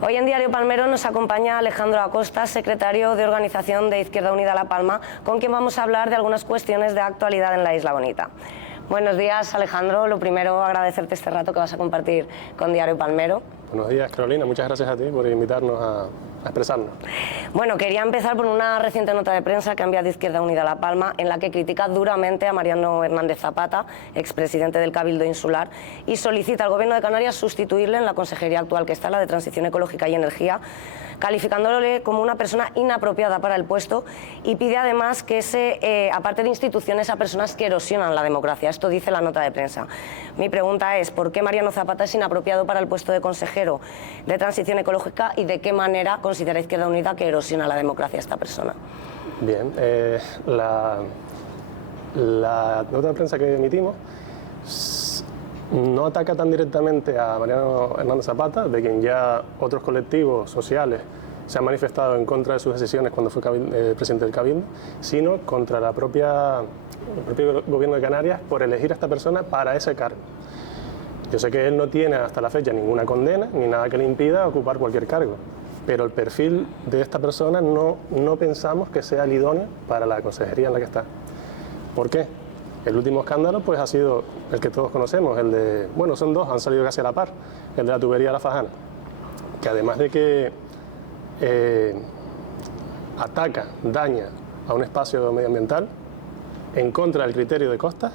Hoy en Diario Palmero nos acompaña Alejandro Acosta, secretario de Organización de Izquierda Unida La Palma, con quien vamos a hablar de algunas cuestiones de actualidad en la Isla Bonita. Buenos días, Alejandro. Lo primero, agradecerte este rato que vas a compartir con Diario Palmero. Buenos días, Carolina. Muchas gracias a ti por invitarnos a expresarnos. Bueno, quería empezar por una reciente nota de prensa que ha enviado Izquierda Unida La Palma, en la que critica duramente a Mariano Hernández Zapata, expresidente del Cabildo Insular, y solicita al Gobierno de Canarias sustituirle en la consejería actual que está, la de Transición Ecológica y Energía, calificándole como una persona inapropiada para el puesto, y pide además que se aparte de instituciones a personas que erosionan la democracia. Esto dice la nota de prensa. Mi pregunta es, ¿por qué Mariano Zapata es inapropiado para el puesto de consejero de Transición Ecológica y de qué manera considera Izquierda Unida que erosiona la democracia esta persona? Bien, la nota de prensa que emitimos no ataca tan directamente a Mariano Hernández Zapata, de quien ya otros colectivos sociales se han manifestado en contra de sus decisiones cuando fue presidente del Cabildo, sino contra el propio Gobierno de Canarias por elegir a esta persona para ese cargo. Yo sé que él no tiene hasta la fecha ninguna condena ni nada que le impida ocupar cualquier cargo, pero el perfil de esta persona no pensamos que sea el idóneo para la consejería en la que está. ¿Por qué? El último escándalo pues ha sido el que todos conocemos, el de, bueno, son dos, han salido casi a la par, el de la tubería de La Fajana, que además de que ataca, daña a un espacio medioambiental en contra del criterio de costas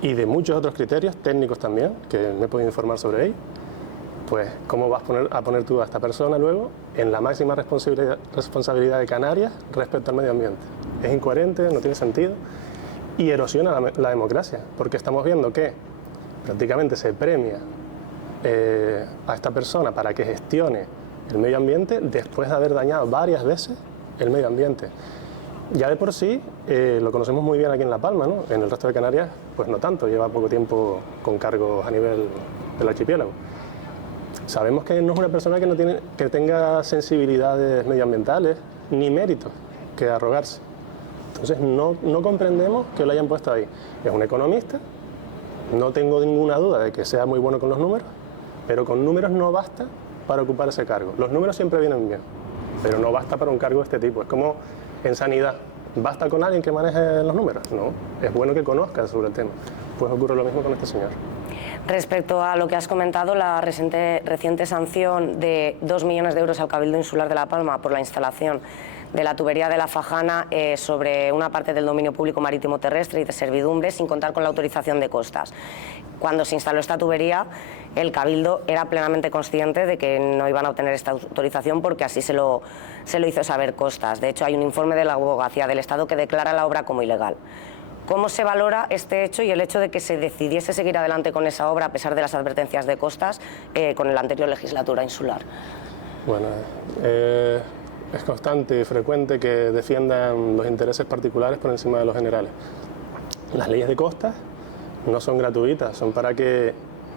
y de muchos otros criterios técnicos también, que me he podido informar sobre ellos, pues ¿cómo vas a poner tú a esta persona luego en la máxima responsabilidad de Canarias respecto al medio ambiente? Es incoherente, no tiene sentido y erosiona la democracia, porque estamos viendo que prácticamente se premia a esta persona para que gestione el medio ambiente después de haber dañado varias veces el medio ambiente. Ya de por sí lo conocemos muy bien aquí en La Palma, ¿no? En el resto de Canarias pues no tanto, lleva poco tiempo con cargos a nivel del archipiélago. Sabemos que no es una persona que tenga sensibilidades medioambientales ni méritos que arrogarse. Entonces no comprendemos que lo hayan puesto ahí. Es un economista, no tengo ninguna duda de que sea muy bueno con los números, pero con números no basta para ocupar ese cargo. Los números siempre vienen bien, pero no basta para un cargo de este tipo. Es como en sanidad, ¿basta con alguien que maneje los números? No, es bueno que conozca sobre el tema. Pues ocurre lo mismo con este señor. Respecto a lo que has comentado, la reciente sanción de 2 millones de euros al Cabildo Insular de La Palma por la instalación de la tubería de La Fajana sobre una parte del dominio público marítimo terrestre y de servidumbre, sin contar con la autorización de costas. Cuando se instaló esta tubería, el Cabildo era plenamente consciente de que no iban a obtener esta autorización porque así se lo hizo saber Costas. De hecho, hay un informe de la Abogacía del Estado que declara la obra como ilegal. ¿Cómo se valora este hecho y el hecho de que se decidiese seguir adelante con esa obra a pesar de las advertencias de Costas con la anterior legislatura insular? Bueno, es constante y frecuente que defiendan los intereses particulares por encima de los generales. Las leyes de costas no son gratuitas, son para que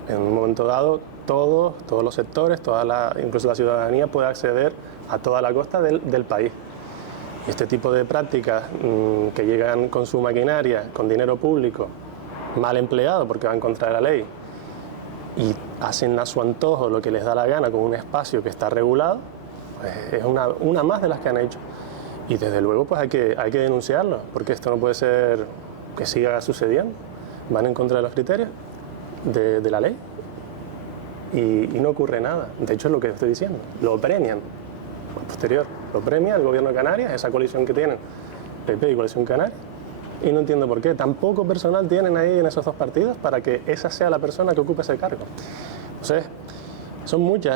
en un momento dado todos los sectores, incluso la ciudadanía pueda acceder a toda la costa del país. Y este tipo de prácticas que llegan con su maquinaria, con dinero público, mal empleado porque va en contra de la ley, y hacen a su antojo lo que les da la gana con un espacio que está regulado, pues es una más de las que han hecho. Y desde luego pues hay que denunciarlo, porque esto no puede ser que siga sucediendo. Van en contra de los criterios de la ley y no ocurre nada. De hecho es lo que estoy diciendo, lo premian. Posterior, lo premia el Gobierno de Canarias, esa coalición que tienen PP y Coalición Canaria, y no entiendo por qué. Tan poco personal tienen ahí en esos dos partidos para que esa sea la persona que ocupe ese cargo. Entonces, son muchas.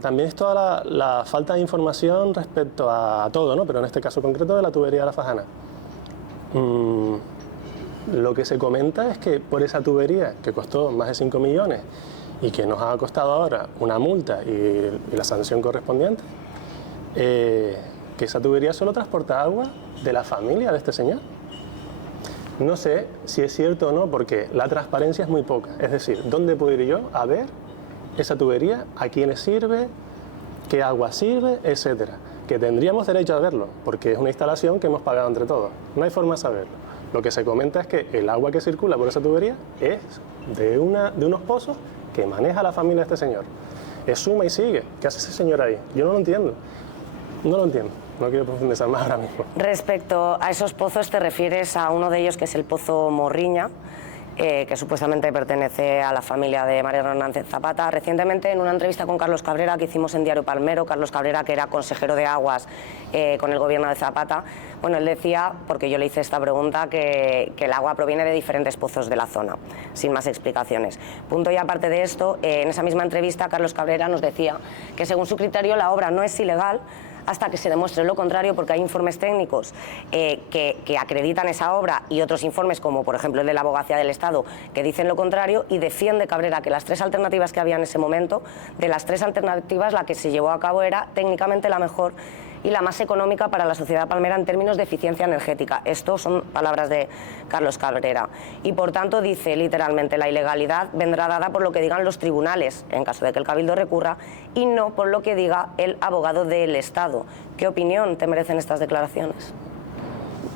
También es toda la falta de información respecto a todo, ¿no? Pero en este caso concreto de la tubería de La Fajana. Lo que se comenta es que por esa tubería, que costó más de 5 millones y que nos ha costado ahora una multa y la sanción correspondiente, que esa tubería solo transporta agua de la familia de este señor. No sé si es cierto o no, porque la transparencia es muy poca. Es decir, ¿dónde puedo ir yo a ver esa tubería? ¿A quiénes sirve? ¿Qué agua sirve? Etcétera. Que tendríamos derecho a verlo, porque es una instalación que hemos pagado entre todos. No hay forma de saberlo. Lo que se comenta es que el agua que circula por esa tubería es de unos pozos que maneja la familia de este señor. Es suma y sigue. ¿Qué hace ese señor ahí? Yo no lo entiendo. No lo entiendo. No quiero profundizar más ahora mismo. Respecto a esos pozos, te refieres a uno de ellos, que es el Pozo Morriña, que supuestamente pertenece a la familia de Mariano Hernández Zapata. Recientemente, en una entrevista con Carlos Cabrera que hicimos en Diario Palmero, Carlos Cabrera, que era consejero de Aguas con el gobierno de Zapata, bueno, él decía, porque yo le hice esta pregunta, que el agua proviene de diferentes pozos de la zona, sin más explicaciones. Punto y aparte de esto, en esa misma entrevista, Carlos Cabrera nos decía que, según su criterio, la obra no es ilegal hasta que se demuestre lo contrario, porque hay informes técnicos que acreditan esa obra y otros informes, como por ejemplo el de la Abogacía del Estado, que dicen lo contrario, y defiende Cabrera que las tres alternativas que había en ese momento, de las tres alternativas, la que se llevó a cabo era técnicamente la mejor y la más económica para la sociedad palmera en términos de eficiencia energética. Esto son palabras de Carlos Cabrera. Y por tanto dice literalmente: la ilegalidad vendrá dada por lo que digan los tribunales, en caso de que el Cabildo recurra, y no por lo que diga el abogado del Estado. ¿Qué opinión te merecen estas declaraciones?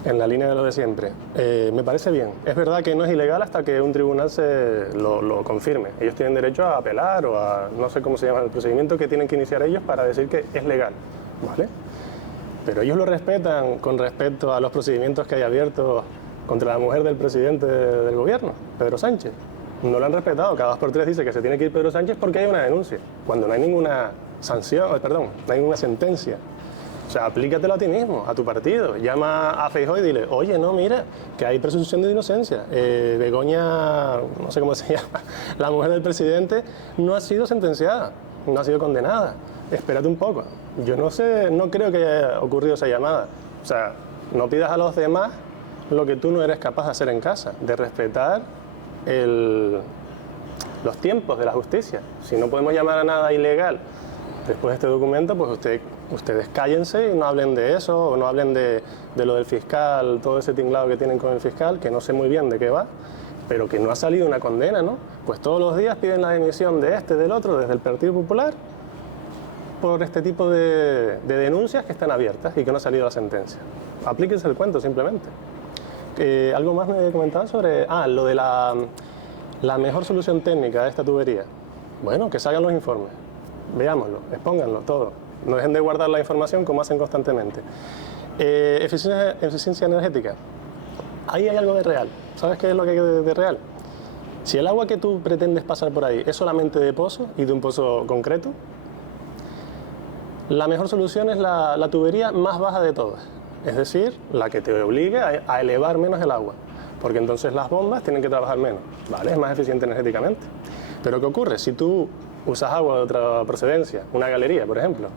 En la línea de lo de siempre. Me parece bien. Es verdad que no es ilegal hasta que un tribunal lo confirme. Ellos tienen derecho a apelar o a, no sé cómo se llama el procedimiento que tienen que iniciar ellos para decir que es legal, ¿vale? Pero ellos lo respetan con respecto a los procedimientos que hay abiertos contra la mujer del presidente del gobierno, Pedro Sánchez. No lo han respetado. Cada 2 por 3 dice que se tiene que ir Pedro Sánchez porque hay una denuncia, cuando no hay ninguna sanción, no hay ninguna sentencia. O sea, aplícatelo a ti mismo, a tu partido. Llama a Feijóo y dile: oye, no, mira, que hay presunción de inocencia. Begoña, no sé cómo se llama, la mujer del presidente, no ha sido sentenciada, no ha sido condenada. Espérate un poco. Yo no sé, no creo que haya ocurrido esa llamada. O sea, no pidas a los demás lo que tú no eres capaz de hacer en casa, de respetar los tiempos de la justicia. Si no podemos llamar a nada ilegal después de este documento, pues ustedes cállense y no hablen de eso, o no hablen de lo del fiscal, todo ese tinglado que tienen con el fiscal, que no sé muy bien de qué va, pero que no ha salido una condena, ¿no? Pues todos los días piden la dimisión de este, del otro, desde el Partido Popular, por este tipo de denuncias que están abiertas y que no ha salido la sentencia. Aplíquense el cuento, simplemente. Algo más me comentaban sobre lo de la mejor solución técnica de esta tubería. Bueno, que salgan los informes, veámoslo, expónganlo todo. No dejen de guardar la información como hacen constantemente. Eficiencia energética. Ahí hay algo de real. ¿Sabes qué es lo que hay de real? Si el agua que tú pretendes pasar por ahí es solamente de pozo y de un pozo concreto, la mejor solución es la tubería más baja de todas. Es decir, la que te obligue a elevar menos el agua, porque entonces las bombas tienen que trabajar menos, ¿vale? Es más eficiente energéticamente. Pero ¿qué ocurre? Si tú usas agua de otra procedencia, una galería, por ejemplo,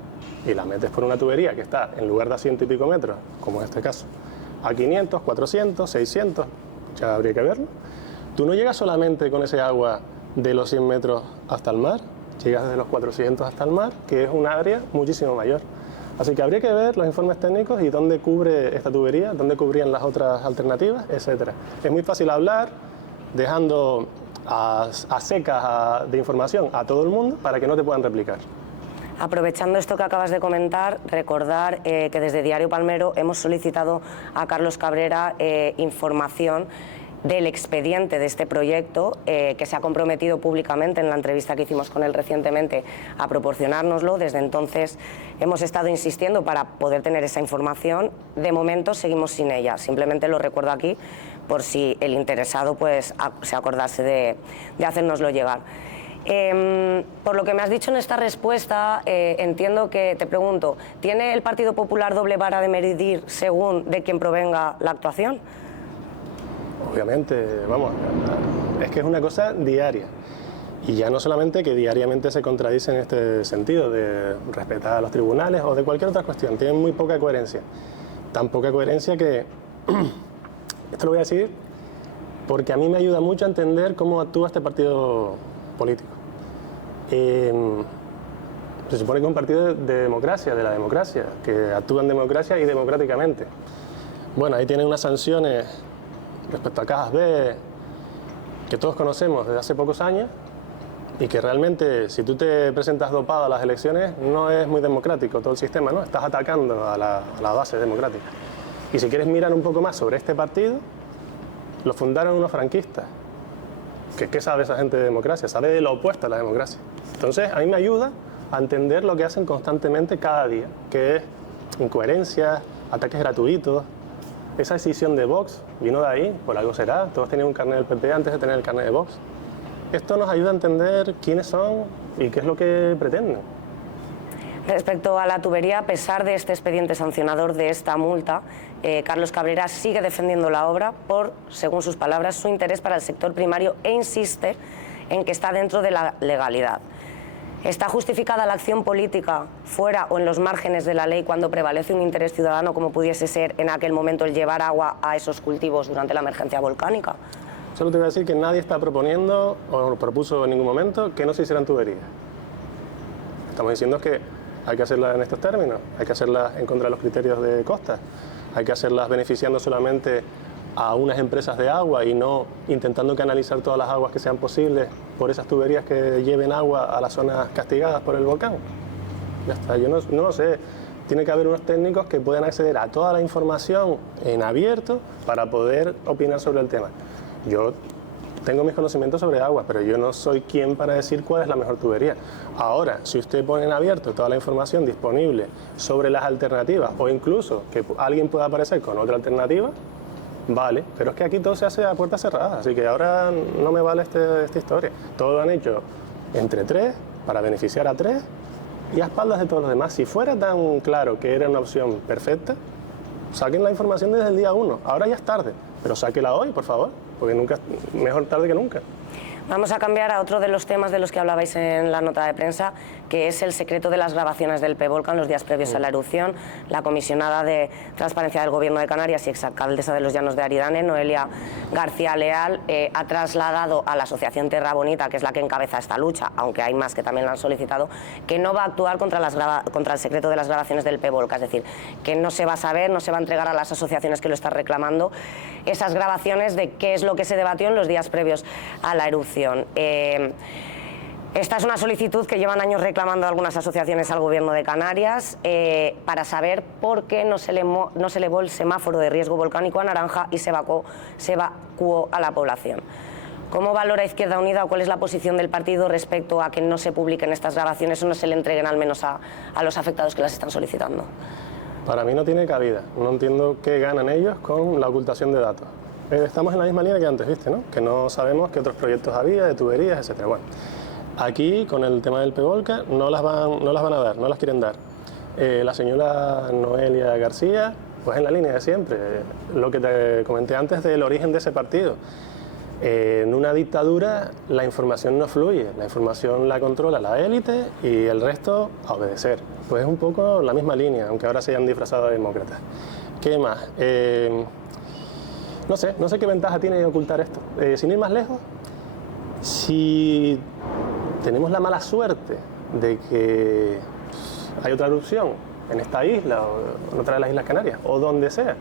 y la metes por una tubería que está, en lugar de a 100 y pico metros, como en este caso, a 500, 400, 600, ya habría que verlo, tú no llegas solamente con ese agua de los 100 metros hasta el mar, llegas desde los 400 hasta el mar, que es un área muchísimo mayor. Así que habría que ver los informes técnicos y dónde cubre esta tubería, dónde cubrían las otras alternativas, etc. Es muy fácil hablar dejando a secas de información a todo el mundo para que no te puedan replicar. Aprovechando esto que acabas de comentar, recordar que desde Diario Palmero hemos solicitado a Carlos Cabrera información del expediente de este proyecto, que se ha comprometido públicamente en la entrevista que hicimos con él recientemente a proporcionárnoslo. Desde entonces hemos estado insistiendo para poder tener esa información. De momento seguimos sin ella, simplemente lo recuerdo aquí por si el interesado pues se acordase de hacérnoslo llegar. Por lo que me has dicho en esta respuesta, entiendo que, te pregunto, ¿tiene el Partido Popular doble vara de medir según de quién provenga la actuación? Obviamente, vamos, es que es una cosa diaria. Y ya no solamente que diariamente se contradice en este sentido de respetar a los tribunales o de cualquier otra cuestión, tienen muy poca coherencia. Tan poca coherencia que, esto lo voy a decir porque a mí me ayuda mucho a entender cómo actúa este partido político. Se supone que es un partido de democracia, de la democracia, que actúa en democracia y democráticamente. Bueno, ahí tienen unas sanciones respecto a Cajas B, que todos conocemos desde hace pocos años, y que realmente, si tú te presentas dopado a las elecciones, no es muy democrático todo el sistema, ¿no? Estás atacando a la base democrática. Y si quieres mirar un poco más sobre este partido, lo fundaron unos franquistas. ¿Qué sabe esa gente de democracia? Sabe de lo opuesto a la democracia. Entonces, a mí me ayuda a entender lo que hacen constantemente cada día, que es incoherencias, ataques gratuitos. Esa decisión de Vox vino de ahí, por algo será. Todos tenían un carnet del PP antes de tener el carnet de Vox. Esto nos ayuda a entender quiénes son y qué es lo que pretenden. Respecto a la tubería, a pesar de este expediente sancionador, de esta multa, Carlos Cabrera sigue defendiendo la obra por, según sus palabras, su interés para el sector primario e insiste en que está dentro de la legalidad. ¿Está justificada la acción política fuera o en los márgenes de la ley cuando prevalece un interés ciudadano, como pudiese ser en aquel momento el llevar agua a esos cultivos durante la emergencia volcánica? Solo te voy a decir que nadie está proponiendo o propuso en ningún momento que no se hicieran tuberías. Estamos diciendo que hay que hacerlas en estos términos, hay que hacerlas en contra de los criterios de costas, hay que hacerlas beneficiando solamente a unas empresas de agua y no intentando canalizar todas las aguas que sean posibles por esas tuberías que lleven agua a las zonas castigadas por el volcán. Ya está, yo no lo sé. Tiene que haber unos técnicos que puedan acceder a toda la información en abierto para poder opinar sobre el tema. Yo tengo mis conocimientos sobre agua, pero yo no soy quien para decir cuál es la mejor tubería. Ahora, si usted pone en abierto toda la información disponible sobre las alternativas o incluso que alguien pueda aparecer con otra alternativa, vale, pero es que aquí todo se hace a puertas cerradas, así que ahora no me vale esta historia. Todo lo han hecho entre tres, para beneficiar a tres y a espaldas de todos los demás. Si fuera tan claro que era una opción perfecta, saquen la información desde el día 1. Ahora ya es tarde, pero sáquela hoy, por favor, porque nunca, mejor tarde que nunca. Vamos a cambiar a otro de los temas de los que hablabais en la nota de prensa, que es el secreto de las grabaciones del P-Volcan los días previos a la erupción. La comisionada de Transparencia del Gobierno de Canarias y exalcaldesa de los Llanos de Aridane, Noelia García Leal, ha trasladado a la asociación Terra Bonita, que es la que encabeza esta lucha, aunque hay más que también la han solicitado, que no va a actuar contra el secreto de las grabaciones del P-Volcan, es decir, que no se va a saber, no se va a entregar a las asociaciones que lo están reclamando esas grabaciones de qué es lo que se debatió en los días previos a la erupción. Esta es una solicitud que llevan años reclamando algunas asociaciones al Gobierno de Canarias para saber por qué no se elevó el semáforo de riesgo volcánico a naranja y se evacuó a la población. ¿Cómo valora Izquierda Unida o cuál es la posición del partido respecto a que no se publiquen estas grabaciones o no se le entreguen al menos a los afectados que las están solicitando? Para mí no tiene cabida. No entiendo qué ganan ellos con la ocultación de datos. Estamos en la misma línea que antes, ¿viste? ¿No? Que no sabemos qué otros proyectos había, de tuberías, etcétera. Bueno, aquí, con el tema del P-Volcan, no las van a dar, no las quieren dar. La señora Noelia García, pues en la línea de siempre. Lo que te comenté antes del origen de ese partido. En una dictadura la información no fluye, la información la controla la élite y el resto a obedecer. Pues es un poco la misma línea, aunque ahora se hayan disfrazado de demócratas. ¿Qué más? No sé qué ventaja tiene ocultar esto. Sin ir más lejos, si tenemos la mala suerte de que hay otra erupción en esta isla o en otra de las Islas Canarias o donde sea,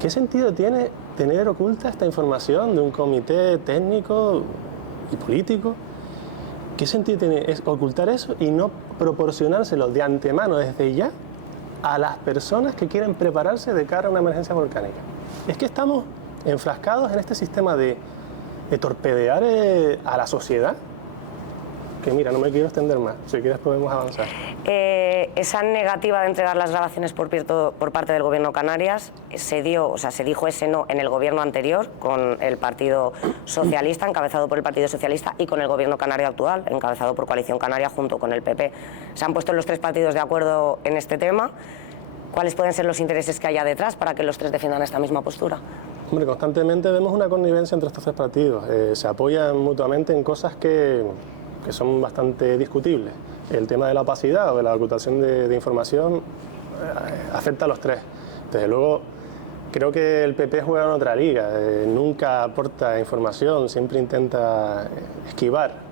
¿qué sentido tiene tener oculta esta información de un comité técnico y político? ¿Qué sentido tiene ocultar eso y no proporcionárselo de antemano desde ya a las personas que quieren prepararse de cara a una emergencia volcánica? Es que estamos enfrascados en este sistema de torpedear a la sociedad, que mira, no me quiero extender más, si quieres podemos avanzar. Esa negativa de entregar las grabaciones por parte del Gobierno de Canarias se dijo ese no en el Gobierno anterior, con el Partido Socialista, encabezado por el Partido Socialista, y con el Gobierno canario actual, encabezado por Coalición Canaria, junto con el PP. Se han puesto los tres partidos de acuerdo en este tema. ¿Cuáles pueden ser los intereses que haya detrás para que los tres defiendan esta misma postura? Hombre, constantemente vemos una connivencia entre estos tres partidos. Se apoyan mutuamente en cosas que son bastante discutibles. El tema de la opacidad o de la ocultación de información afecta a los tres. Desde luego, creo que el PP juega en otra liga. Nunca aporta información, siempre intenta esquivar.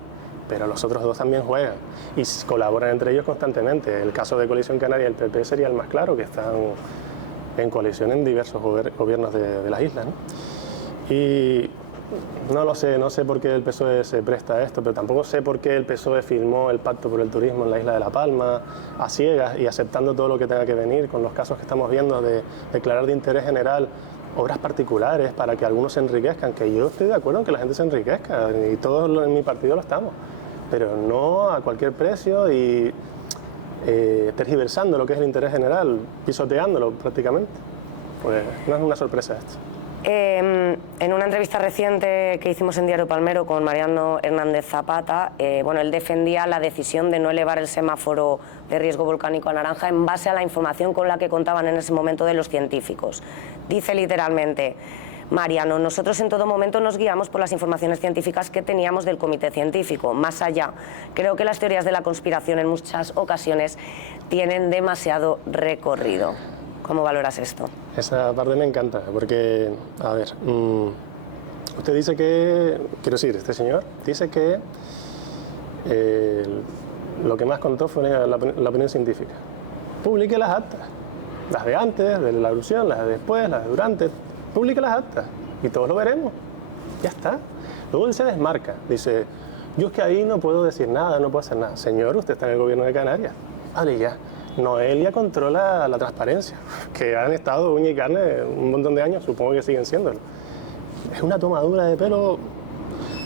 Pero los otros dos también juegan y colaboran entre ellos constantemente. El caso de Coalición Canaria y el PP sería el más claro, que están en coalición en diversos gobiernos de las islas, ¿no? Y no lo sé, no sé por qué el PSOE se presta a esto, pero tampoco sé por qué el PSOE firmó el Pacto por el Turismo en la isla de La Palma a ciegas y aceptando todo lo que tenga que venir con los casos que estamos viendo de declarar de interés general obras particulares para que algunos se enriquezcan, que yo estoy de acuerdo en que la gente se enriquezca, y todos en mi partido lo estamos, pero no a cualquier precio y tergiversando lo que es el interés general, pisoteándolo prácticamente. Pues no es una sorpresa esto. En una entrevista reciente que hicimos en Diario Palmero con Mariano Hernández Zapata, bueno, él defendía la decisión de no elevar el semáforo de riesgo volcánico a naranja en base a la información con la que contaban en ese momento de los científicos. Dice literalmente: Mariano, nosotros en todo momento nos guiamos por las informaciones científicas que teníamos del comité científico. Más allá, creo que las teorías de la conspiración en muchas ocasiones tienen demasiado recorrido. ¿Cómo valoras esto? Esa parte me encanta, porque, a ver, usted dice que, quiero decir, este señor dice que lo que más contó fue la opinión científica. Publique las actas, las de antes, de la erupción, las de después, las de durante, publique las actas y todos lo veremos, ya está. Luego él se desmarca, dice, yo es que ahí no puedo decir nada, no puedo hacer nada. Señor, usted está en el gobierno de Canarias, vale ya. Noelia controla la transparencia, que han estado uña y carne un montón de años, supongo que siguen siéndolo. Es una tomadura de pelo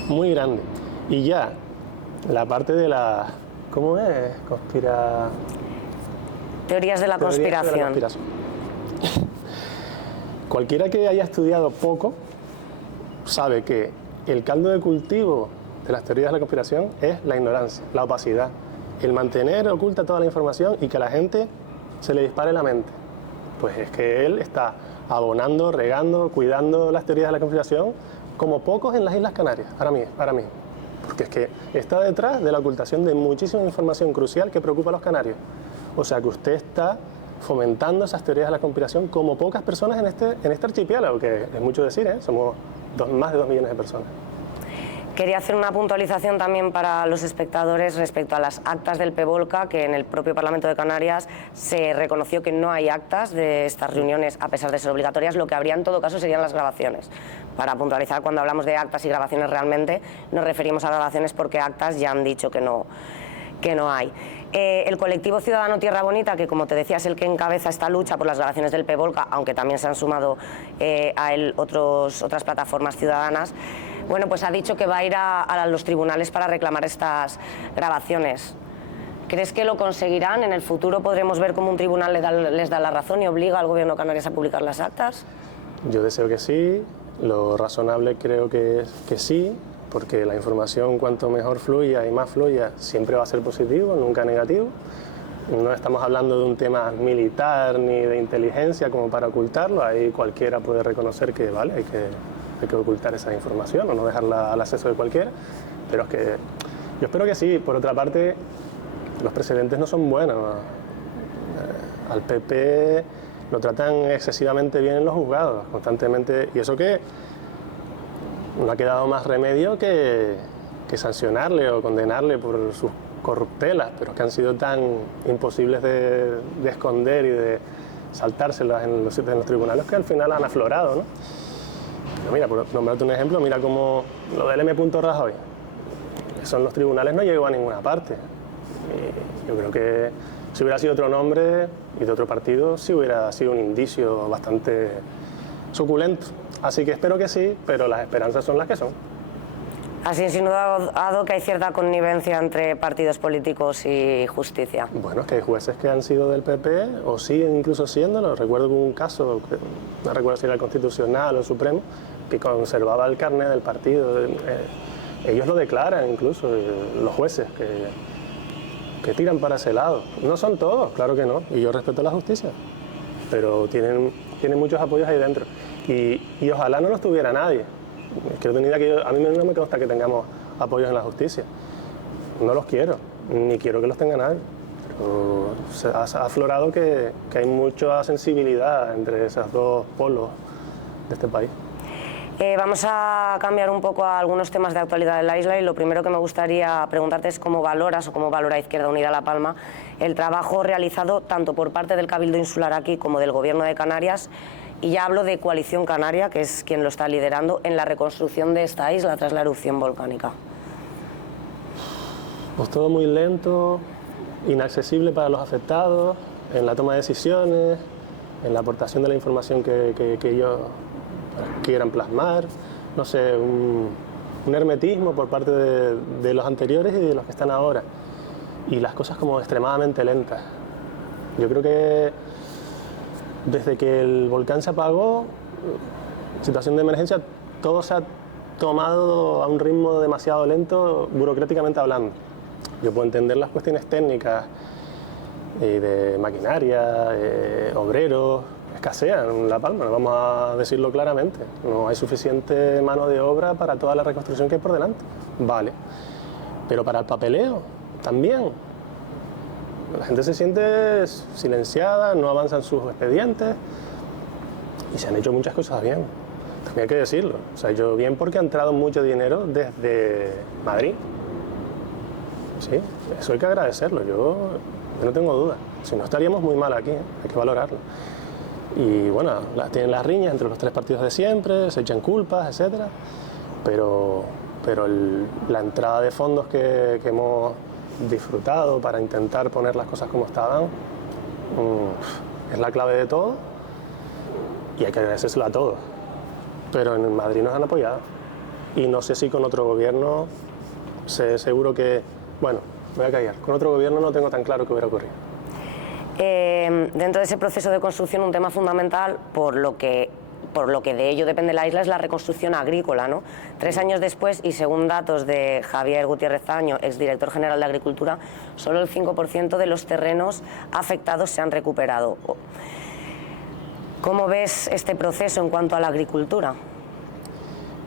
muy grande. Y ya, la parte de la... ¿Cómo es? Teorías de la conspiración. Cualquiera que haya estudiado poco sabe que el caldo de cultivo de las teorías de la conspiración es la ignorancia, la opacidad. El mantener oculta toda la información y que a la gente se le dispare la mente. Pues es que él está abonando, regando, cuidando las teorías de la conspiración como pocos en las Islas Canarias, para mí. Porque es que está detrás de la ocultación de muchísima información crucial que preocupa a los canarios. O sea que usted está fomentando esas teorías de la conspiración como pocas personas en este archipiélago, que es mucho decir, ¿eh? Somos más de 2 millones de personas. Quería hacer una puntualización también para los espectadores respecto a las actas del PEVOLCA, que en el propio Parlamento de Canarias se reconoció que no hay actas de estas reuniones a pesar de ser obligatorias. Lo que habría en todo caso serían las grabaciones. Para puntualizar, cuando hablamos de actas y grabaciones realmente nos referimos a grabaciones porque actas ya han dicho que no hay. El colectivo Ciudadano Tierra Bonita, que como te decía es el que encabeza esta lucha por las grabaciones del PEVOLCA, aunque también se han sumado a él otras plataformas ciudadanas, bueno, pues ha dicho que va a ir a los tribunales para reclamar estas grabaciones. ¿Crees que lo conseguirán? ¿En el futuro podremos ver cómo un tribunal les da la razón y obliga al gobierno de Canarias a publicar las actas? Yo deseo que sí, lo razonable creo que es que sí, porque la información cuanto mejor fluya y más fluya siempre va a ser positivo, nunca negativo. No estamos hablando de un tema militar ni de inteligencia como para ocultarlo, ahí cualquiera puede reconocer que vale, hay que ocultar esa información o no dejarla al acceso de cualquiera, pero es que yo espero que sí. Por otra parte, los precedentes no son buenos. Al PP lo tratan excesivamente bien en los juzgados, constantemente, y eso que no ha quedado más remedio que sancionarle o condenarle por sus corruptelas, pero que han sido tan imposibles de esconder y de saltárselas en los tribunales que al final han aflorado, ¿no? Pero mira, por nombrarte un ejemplo, mira cómo lo del M. Rajoy, eso en los tribunales no llegó a ninguna parte. Y yo creo que si hubiera sido otro nombre y de otro partido, sí hubiera sido un indicio bastante suculento. Así que espero que sí, pero las esperanzas son las que son. Has insinuado que hay cierta connivencia entre partidos políticos y justicia. Bueno, es que hay jueces que han sido del PP o siguen incluso siéndolo. Recuerdo un caso, no recuerdo si era el Constitucional o el Supremo, que conservaba el carnet del partido. Ellos lo declaran incluso, los jueces, que tiran para ese lado. No son todos, claro que no, y yo respeto la justicia, pero tienen muchos apoyos ahí dentro. Y ojalá no los tuviera nadie. Quiero tener que a mí no me consta que tengamos apoyos en la justicia. No los quiero, ni quiero que los tenga nadie. Pero se ha aflorado que hay mucha sensibilidad entre esos dos polos de este país. Vamos a cambiar un poco a algunos temas de actualidad de la isla y lo primero que me gustaría preguntarte es cómo valoras o cómo valora Izquierda Unida La Palma el trabajo realizado tanto por parte del Cabildo Insular aquí como del Gobierno de Canarias, y ya hablo de Coalición Canaria, que es quien lo está liderando, en la reconstrucción de esta isla tras la erupción volcánica. Pues todo muy lento, inaccesible para los afectados, en la toma de decisiones, en la aportación de la información que ellos quieran plasmar, no sé, un hermetismo por parte de los anteriores y de los que están ahora. Y las cosas como extremadamente lentas. Yo creo que desde que el volcán se apagó, situación de emergencia, todo se ha tomado a un ritmo demasiado lento, burocráticamente hablando. Yo puedo entender las cuestiones técnicas de maquinaria, obreros, escasean en La Palma, vamos a decirlo claramente. No hay suficiente mano de obra para toda la reconstrucción que hay por delante. Vale, pero para el papeleo también. La gente se siente silenciada, no avanzan sus expedientes y se han hecho muchas cosas bien. También hay que decirlo. O sea, yo bien porque ha entrado mucho dinero desde Madrid. Sí, eso hay que agradecerlo. Yo no tengo duda. Si no, estaríamos muy mal aquí, hay que valorarlo. Y bueno, tienen las riñas entre los tres partidos de siempre, se echan culpas, etc. Pero la entrada de fondos que hemos disfrutado para intentar poner las cosas como estaban es la clave de todo y hay que agradecérselo a todos. Pero en Madrid nos han apoyado y no sé si con otro gobierno, seguro que, bueno, me voy a callar, con otro gobierno no tengo tan claro qué hubiera ocurrido. Dentro de ese proceso de construcción, un tema fundamental, por lo que de ello depende la isla, es la reconstrucción agrícola, ¿no? 3 años después, y según datos de Javier Gutiérrez Año, exdirector general de Agricultura, solo el 5% de los terrenos afectados se han recuperado. ¿Cómo ves este proceso en cuanto a la agricultura?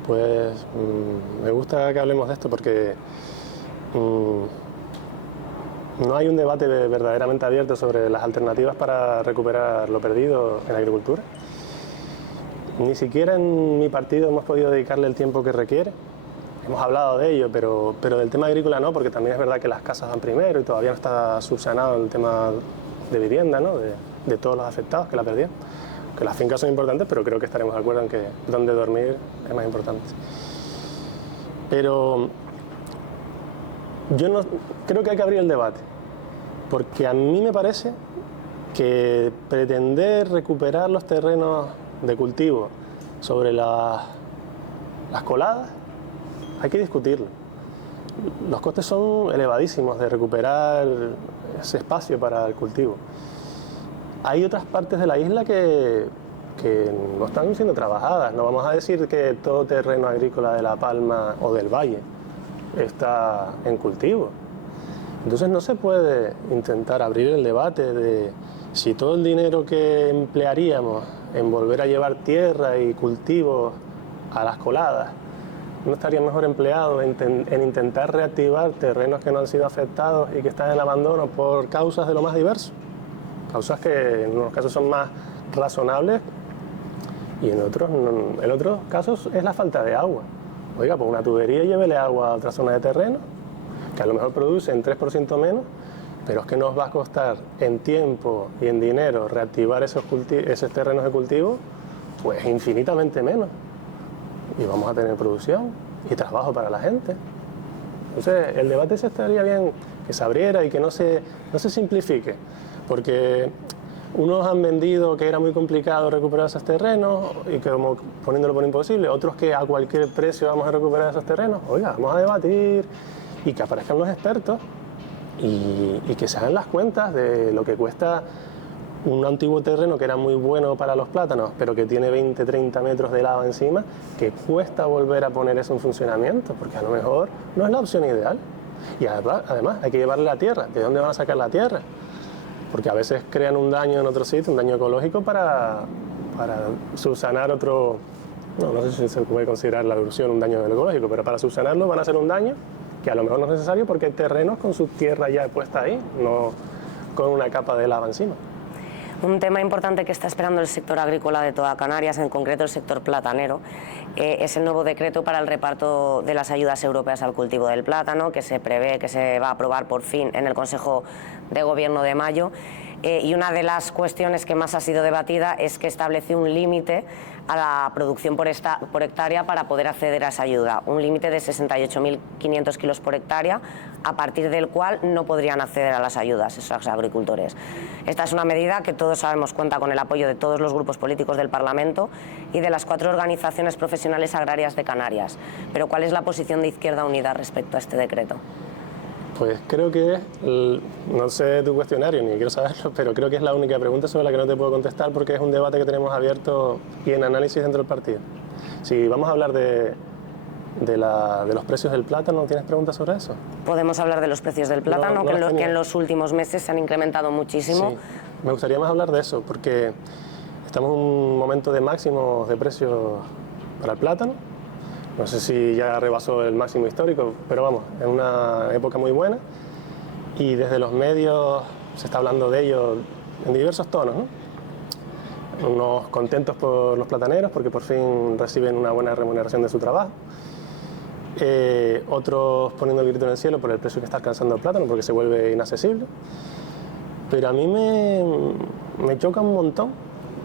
Pues me gusta que hablemos de esto porque no hay un debate verdaderamente abierto sobre las alternativas para recuperar lo perdido en la agricultura. Ni siquiera en mi partido hemos podido dedicarle el tiempo que requiere. Hemos hablado de ello, pero del tema agrícola no, porque también es verdad que las casas van primero y todavía no está subsanado el tema de vivienda, ¿no? de todos los afectados que la perdieron. Que las fincas son importantes, pero creo que estaremos de acuerdo en que donde dormir es más importante. Pero yo no creo que hay que abrir el debate, porque a mí me parece que pretender recuperar los terrenos de cultivo sobre las coladas hay que discutirlo. Los costes son elevadísimos de recuperar ese espacio para el cultivo. Hay otras partes de la isla que no están siendo trabajadas. No vamos a decir que todo terreno agrícola de La Palma o del Valle está en cultivo. Entonces no se puede intentar abrir el debate de si todo el dinero que emplearíamos en volver a llevar tierra y cultivos a las coladas no estaría mejor empleado en intentar reactivar terrenos que no han sido afectados y que están en abandono por causas de lo más diverso. Causas que en unos casos son más razonables y en otros casos es la falta de agua. Oiga, pues una tubería llévele agua a otra zona de terreno, que a lo mejor produce en 3% menos, pero es que nos va a costar en tiempo y en dinero reactivar esos terrenos de cultivo, pues infinitamente menos. Y vamos a tener producción y trabajo para la gente. Entonces, el debate se estaría bien que se abriera y que no se simplifique, porque unos han vendido que era muy complicado recuperar esos terrenos y que como poniéndolo por imposible, otros que a cualquier precio vamos a recuperar esos terrenos. Oiga, vamos a debatir y que aparezcan los expertos y que se hagan las cuentas de lo que cuesta un antiguo terreno que era muy bueno para los plátanos, pero que tiene 20-30 metros de lava encima, que cuesta volver a poner eso en funcionamiento, porque a lo mejor no es la opción ideal. Y además hay que llevarle la tierra. ¿De dónde van a sacar la tierra? Porque a veces crean un daño en otro sitio, un daño ecológico para subsanar otro... No sé si se puede considerar la erosión un daño ecológico, pero para subsanarlo van a hacer un daño que a lo mejor no es necesario porque hay terrenos con su tierra ya puesta ahí, no con una capa de lava encima. Un tema importante que está esperando el sector agrícola de toda Canarias, en concreto el sector platanero, es el nuevo decreto para el reparto de las ayudas europeas al cultivo del plátano, que se prevé que se va a aprobar por fin en el Consejo de Gobierno de mayo. y una de las cuestiones que más ha sido debatida es que establece un límite a la producción por hectárea para poder acceder a esa ayuda, un límite de 68.500 kilos por hectárea, a partir del cual no podrían acceder a las ayudas esos agricultores. Esta es una medida que todos sabemos cuenta con el apoyo de todos los grupos políticos del Parlamento y de las 4 organizaciones profesionales agrarias de Canarias. Pero ¿cuál es la posición de Izquierda Unida respecto a este decreto? Pues creo que no sé tu cuestionario, ni quiero saberlo, pero creo que es la única pregunta sobre la que no te puedo contestar porque es un debate que tenemos abierto y en análisis dentro del partido. Si vamos a hablar de los precios del plátano, ¿tienes preguntas sobre eso? Podemos hablar de los precios del plátano, que en los últimos meses se han incrementado muchísimo. Sí, me gustaría más hablar de eso porque estamos en un momento de máximos de precios para el plátano. No sé si ya rebasó el máximo histórico, pero vamos, es una época muy buena y desde los medios se está hablando de ello en diversos tonos, ¿no? Unos contentos por los plataneros porque por fin reciben una buena remuneración de su trabajo, otros poniendo el grito en el cielo por el precio que está alcanzando el plátano porque se vuelve inaccesible, pero a mí me choca un montón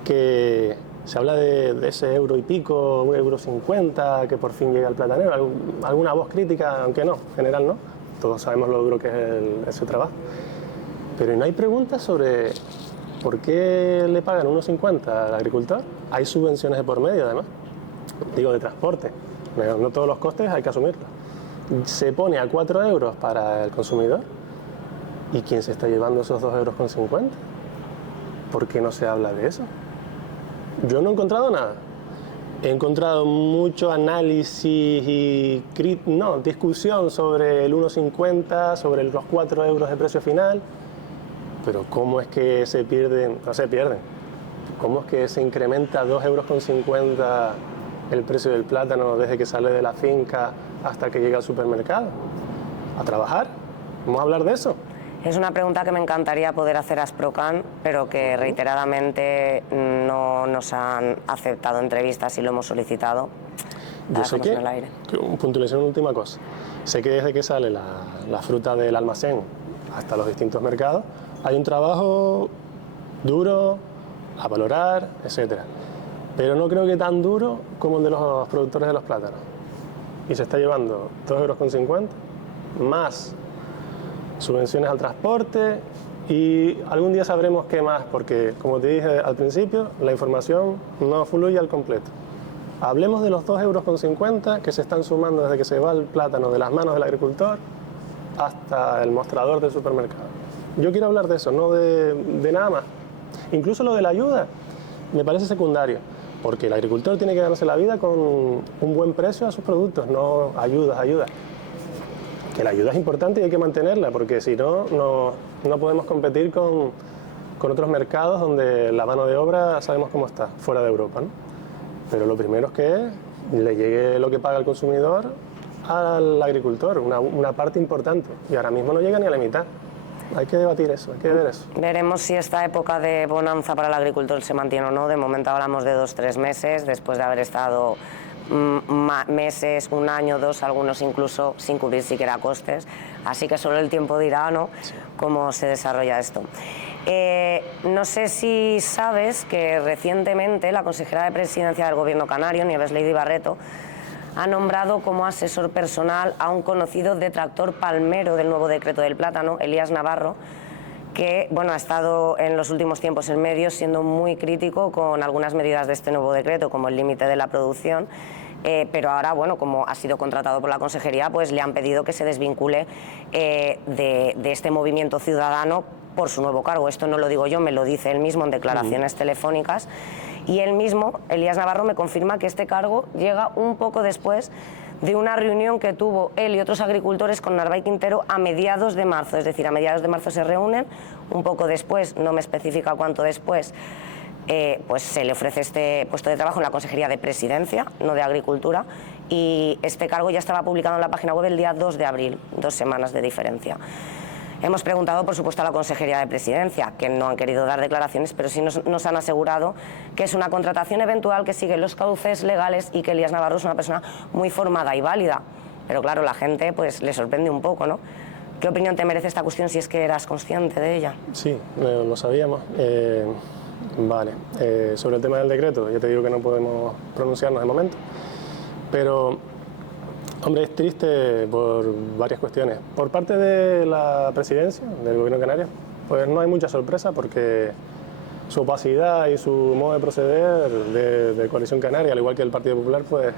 que se habla de ese euro y pico, €1,50, que por fin llega el platanero. Alguna voz crítica, aunque no, en general no. Todos sabemos lo duro que es ese trabajo. Pero no hay preguntas sobre por qué le pagan €1,50 al agricultor. Hay subvenciones de por medio, además. Digo, de transporte. No todos los costes hay que asumirlos. Se pone a 4 euros para el consumidor. ¿Y quién se está llevando esos €2,50? ¿Por qué no se habla de eso? Yo no he encontrado nada. He encontrado mucho análisis y discusión sobre el 1,50, sobre los 4 euros de precio final. Pero ¿cómo es que se pierden? No se pierden. ¿Cómo es que se incrementa €2,50 el precio del plátano desde que sale de la finca hasta que llega al supermercado? ¿A trabajar? ¿Vamos a hablar de eso? Es una pregunta que me encantaría poder hacer a Asprocan, pero que reiteradamente no nos han aceptado entrevistas y lo hemos solicitado. Yo sé que puntualización, una última cosa. Sé que desde que sale la fruta del almacén hasta los distintos mercados, hay un trabajo duro, a valorar, etc. Pero no creo que tan duro como el de los productores de los plátanos. Y se está llevando €2,50 más subvenciones al transporte y algún día sabremos qué más, porque como te dije al principio, la información no fluye al completo. Hablemos de los €2,50 que se están sumando desde que se va el plátano de las manos del agricultor hasta el mostrador del supermercado. Yo quiero hablar de eso, no de nada más. Incluso lo de la ayuda me parece secundario, porque el agricultor tiene que ganarse la vida con un buen precio a sus productos, no ayudas. Que la ayuda es importante y hay que mantenerla, porque si no, no podemos competir con otros mercados donde la mano de obra sabemos cómo está, fuera de Europa, ¿no? Pero lo primero es que le llegue lo que paga el consumidor al agricultor, una parte importante, y ahora mismo no llega ni a la mitad. Hay que debatir eso, hay que ver eso. Veremos si esta época de bonanza para el agricultor se mantiene o no. De momento hablamos de 2-3 meses, después de haber estado meses, 1 año, 2, algunos incluso sin cubrir siquiera costes, así que solo el tiempo dirá, ¿no?, cómo se desarrolla esto. No sé si sabes que recientemente la consejera de Presidencia del Gobierno canario, Nieves Leidy Barreto, ha nombrado como asesor personal a un conocido detractor palmero del nuevo decreto del plátano, Elías Navarro, que ha estado en los últimos tiempos en medios siendo muy crítico con algunas medidas de este nuevo decreto, como el límite de la producción, pero ahora, como ha sido contratado por la consejería, pues le han pedido que se desvincule de este movimiento ciudadano por su nuevo cargo. Esto no lo digo yo, me lo dice él mismo en declaraciones telefónicas, y él mismo, Elías Navarro, me confirma que este cargo llega un poco después de una reunión que tuvo él y otros agricultores con Narváez Quintero a mediados de marzo, es decir, a mediados de marzo se reúnen, un poco después, no me especifica cuánto después, pues se le ofrece este puesto de trabajo en la Consejería de Presidencia, no de Agricultura, y este cargo ya estaba publicado en la página web el día 2 de abril, 2 semanas de diferencia. Hemos preguntado, por supuesto, a la Consejería de Presidencia, que no han querido dar declaraciones, pero sí nos han asegurado que es una contratación eventual que sigue los cauces legales y que Elías Navarro es una persona muy formada y válida. Pero claro, la gente pues le sorprende un poco, ¿no? ¿Qué opinión te merece esta cuestión si es que eras consciente de ella? Sí, lo sabíamos. Vale, sobre el tema del decreto, ya te digo que no podemos pronunciarnos de momento, pero, hombre, es triste por varias cuestiones. Por parte de la presidencia del Gobierno de Canarias, pues no hay mucha sorpresa porque su opacidad y su modo de proceder de Coalición Canaria, al igual que el Partido Popular, pues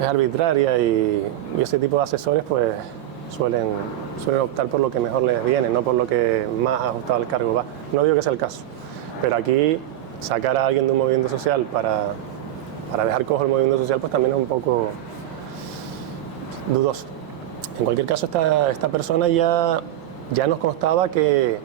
es arbitraria y ese tipo de asesores pues suelen optar por lo que mejor les viene, no por lo que más ajustado al cargo va. No digo que sea el caso, pero aquí sacar a alguien de un movimiento social para dejar cojo el movimiento social pues también es un poco dudoso. En cualquier caso, esta persona ya nos constaba que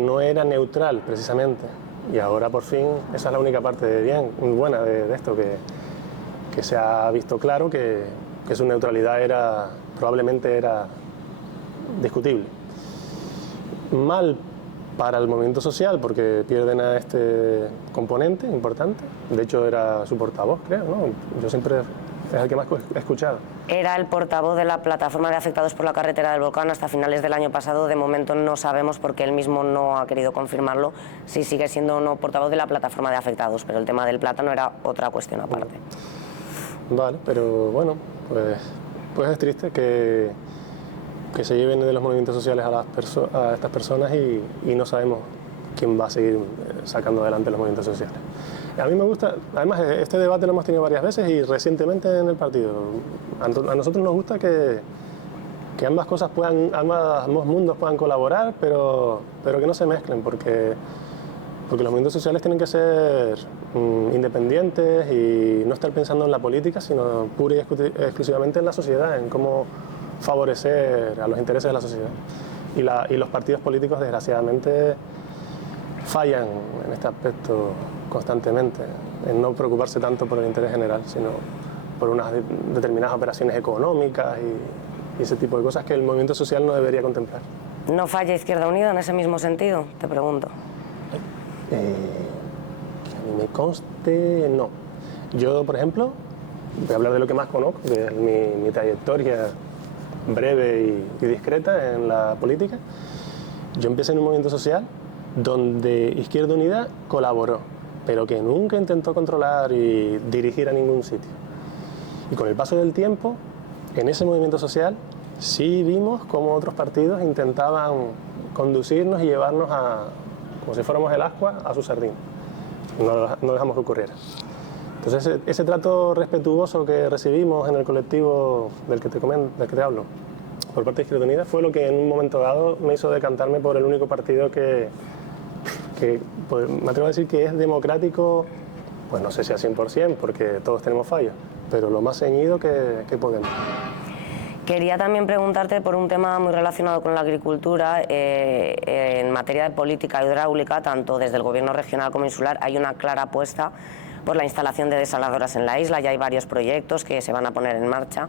no era neutral precisamente, y ahora por fin esa es la única parte de bien, muy buena de esto, que se ha visto claro que su neutralidad probablemente era discutible. Mal para el movimiento social porque pierden a este componente importante, de hecho era su portavoz, creo, ¿no? Yo siempre es el que más he escuchado. Era el portavoz de la plataforma de afectados por la carretera del Volcán hasta finales del año pasado. De momento no sabemos, porque él mismo no ha querido confirmarlo, si sigue siendo o no portavoz de la plataforma de afectados, pero el tema del plátano era otra cuestión aparte. Vale, pero bueno, pues es triste que se lleven de los movimientos sociales a estas personas y no sabemos quién va a seguir sacando adelante los movimientos sociales. A mí me gusta, además este debate lo hemos tenido varias veces y recientemente en el partido. A nosotros nos gusta que ambas cosas ambos mundos puedan colaborar, pero que no se mezclen, porque los movimientos sociales tienen que ser independientes y no estar pensando en la política, sino pura y exclusivamente en la sociedad, en cómo favorecer a los intereses de la sociedad. Y los partidos políticos, desgraciadamente, fallan en este aspecto constantemente, en no preocuparse tanto por el interés general, sino por unas determinadas operaciones económicas y ese tipo de cosas que el movimiento social no debería contemplar. ¿No falla Izquierda Unida en ese mismo sentido? Te pregunto. Que a mí me conste, no. Yo, por ejemplo, voy a hablar de lo que más conozco, de mi trayectoria breve y discreta en la política. Yo empecé en un movimiento social donde Izquierda Unida colaboró, pero que nunca intentó controlar y dirigir a ningún sitio. Y con el paso del tiempo, en ese movimiento social, sí vimos cómo otros partidos intentaban conducirnos y llevarnos como si fuéramos el ascua, a su sardina. No dejamos que ocurriera. Entonces, ese trato respetuoso que recibimos en el colectivo del que te hablo, por parte de Izquierda Unida, fue lo que en un momento dado me hizo decantarme por el único partido que pues, me atrevo a decir que es democrático, pues no sé si al 100%, porque todos tenemos fallos, pero lo más ceñido que podemos. Quería también preguntarte por un tema muy relacionado con la agricultura. En materia de política hidráulica, tanto desde el Gobierno regional como insular, hay una clara apuesta por la instalación de desaladoras en la isla. Ya hay varios proyectos que se van a poner en marcha.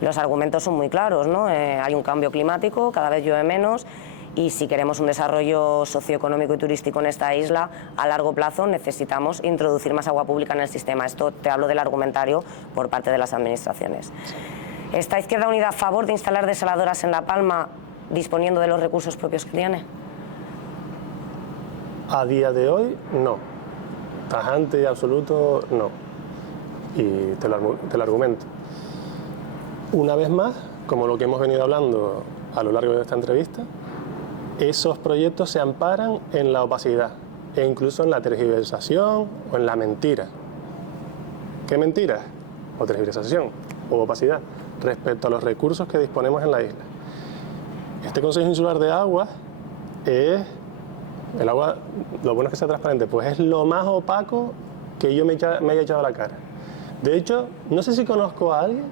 Los argumentos son muy claros, ¿no? Hay un cambio climático, cada vez llueve menos, y si queremos un desarrollo socioeconómico y turístico en esta isla a largo plazo necesitamos introducir más agua pública en el sistema. Esto te hablo del argumentario por parte de las administraciones. ¿Está Izquierda Unida a favor de instalar desaladoras en La Palma disponiendo de los recursos propios que tiene? A día de hoy, no. Tajante y absoluto, no. Y te lo argumento. Una vez más, como lo que hemos venido hablando a lo largo de esta entrevista, esos proyectos se amparan en la opacidad e incluso en la tergiversación o en la mentira. ¿Qué mentira? O tergiversación o opacidad respecto a los recursos que disponemos en la isla. Este Consejo Insular de Aguas es... El agua, lo bueno es que sea transparente, pues es lo más opaco que yo me haya echado a la cara. De hecho, no sé si conozco a alguien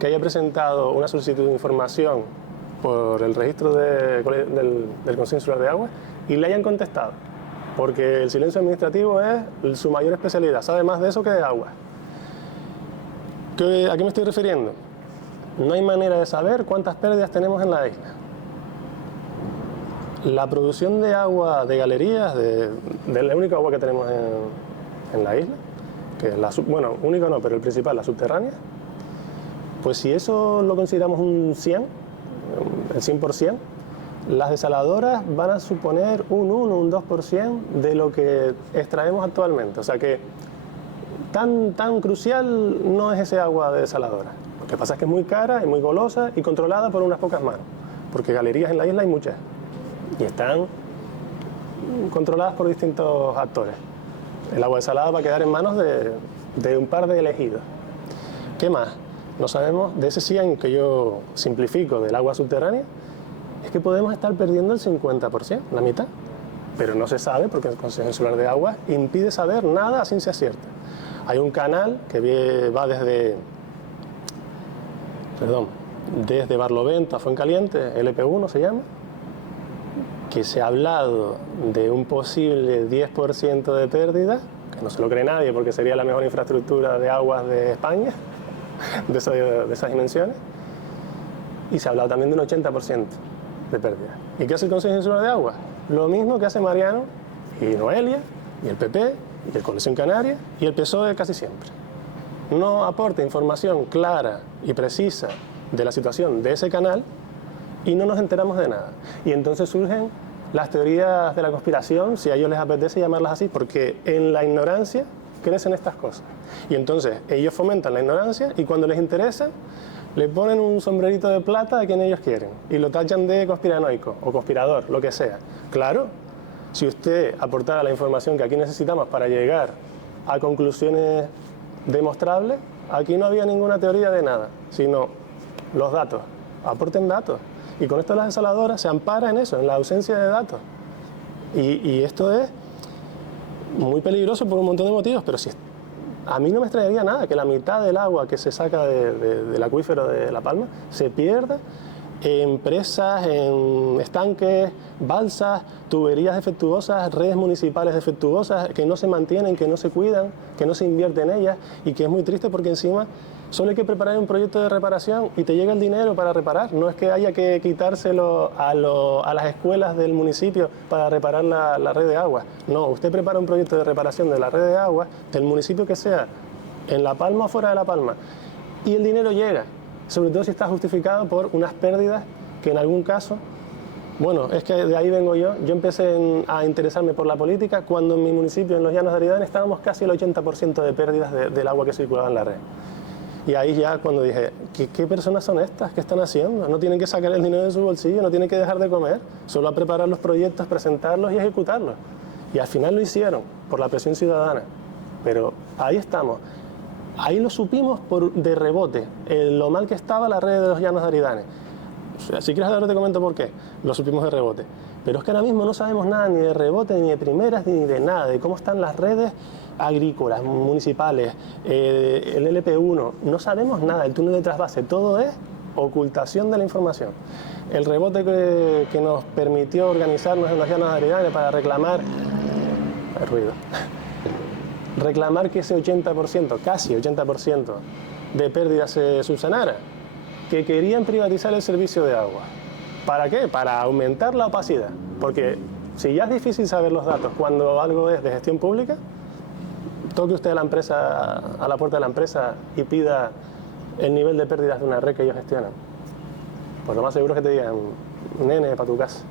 que haya presentado una solicitud de información por el registro del Consejo Insular de Aguas y le hayan contestado, porque el silencio administrativo es su mayor especialidad, sabe más de eso que de agua. ¿A qué me estoy refiriendo? No hay manera de saber cuántas pérdidas tenemos en la isla. La producción de agua de galerías, de la única agua que tenemos en la isla, que es bueno, única no, pero el principal, la subterránea, pues si eso lo consideramos un 100, el 100%, las desaladoras van a suponer un 1, un 2% de lo que extraemos actualmente. O sea que tan crucial no es ese agua de desaladora. Lo que pasa es que es muy cara, es muy golosa y controlada por unas pocas manos, porque galerías en la isla hay muchas y están controladas por distintos actores. El agua desalada va a quedar en manos de un par de elegidos. ¿Qué más? No sabemos, de ese 100 que yo simplifico del agua subterránea, es que podemos estar perdiendo el 50%, la mitad. Pero no se sabe porque el Consejo Insular de Aguas impide saber nada a ciencia cierta. Hay un canal que va desde Barlovento a Fuencaliente, LP1 se llama, que se ha hablado de un posible 10% de pérdida, que no se lo cree nadie porque sería la mejor infraestructura de aguas de España, de esas dimensiones, y se ha hablado también de un 80% de pérdida. ¿Y qué hace el Consejo Insular de Aguas? Lo mismo que hace Mariano y Noelia, y el PP, y el Coalición Canaria, y el PSOE casi siempre. No aporta información clara y precisa de la situación de ese canal y no nos enteramos de nada. Y entonces surgen las teorías de la conspiración, si a ellos les apetece llamarlas así, porque en la ignorancia crecen estas cosas. Y entonces ellos fomentan la ignorancia y cuando les interesa le ponen un sombrerito de plata a quien ellos quieren y lo tachan de conspiranoico o conspirador, lo que sea. Claro, si usted aportara la información que aquí necesitamos para llegar a conclusiones demostrables, aquí no había ninguna teoría de nada, sino los datos. Aporten datos. Y con esto las desaladoras se ampara en eso, en la ausencia de datos. Y esto es muy peligroso por un montón de motivos, pero si a mí no me extrañaría nada que la mitad del agua que se saca del acuífero de La Palma se pierda en presas, en estanques, balsas, tuberías defectuosas, redes municipales defectuosas que no se mantienen, que no se cuidan, que no se invierte en ellas y que es muy triste porque encima solo hay que preparar un proyecto de reparación y te llega el dinero para reparar. No es que haya que quitárselo a las escuelas del municipio para reparar la red de agua. No, usted prepara un proyecto de reparación de la red de agua del municipio que sea, en La Palma o fuera de La Palma, y el dinero llega, sobre todo si está justificado por unas pérdidas que en algún caso, bueno, es que de ahí vengo yo. Yo empecé a interesarme por la política cuando en mi municipio, en los Llanos de Aridane, estábamos casi el 80% de pérdidas del agua que circulaba en la red. Y ahí ya cuando dije, ¿qué personas son estas? ¿Qué están haciendo? No tienen que sacar el dinero de su bolsillo, no tienen que dejar de comer, solo a preparar los proyectos, presentarlos y ejecutarlos. Y al final lo hicieron, por la presión ciudadana. Pero ahí estamos. Ahí lo supimos de rebote, lo mal que estaba la red de los Llanos de Aridane. O sea, si quieres ahora te comento por qué, lo supimos de rebote. Pero es que ahora mismo no sabemos nada ni de rebote, ni de primeras, ni de nada, de cómo están las redes agrícolas, municipales, el LP1, no sabemos nada, el túnel de trasvase, todo es ocultación de la información. El rebote que nos permitió organizarnos en los Llanos de Aridane para reclamar, hay ruido, reclamar que ese 80%, casi 80% de pérdidas se subsanara, que querían privatizar el servicio de agua. ¿Para qué? Para aumentar la opacidad, porque si ya es difícil saber los datos cuando algo es de gestión pública, toque usted a la empresa, a la puerta de la empresa y pida el nivel de pérdidas de una red que ellos gestionan. Pues lo más seguro es que te digan, nene, para tu casa.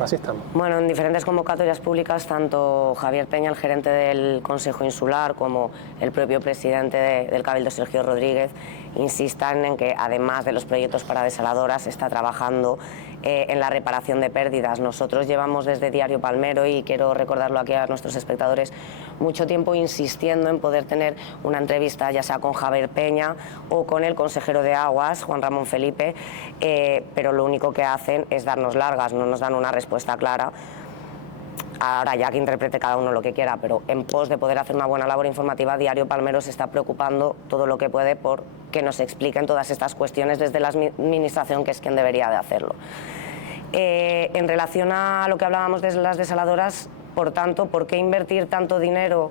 Así estamos. Bueno, en diferentes convocatorias públicas, tanto Javier Peña, el gerente del Consejo Insular, como el propio presidente del Cabildo, Sergio Rodríguez, insistan en que, además de los proyectos para desaladoras, se está trabajando en la reparación de pérdidas. Nosotros llevamos desde Diario Palmero, y quiero recordarlo aquí a nuestros espectadores, mucho tiempo insistiendo en poder tener una entrevista, ya sea con Javier Peña o con el consejero de Aguas, Juan Ramón Felipe, pero lo único que hacen es darnos largas, no nos dan una respuesta clara. Ahora ya que interprete cada uno lo que quiera, pero en pos de poder hacer una buena labor informativa, Diario Palmero se está preocupando todo lo que puede por que nos expliquen todas estas cuestiones desde la administración, que es quien debería de hacerlo. En relación a lo que hablábamos de las desaladoras, por tanto, ¿por qué invertir tanto dinero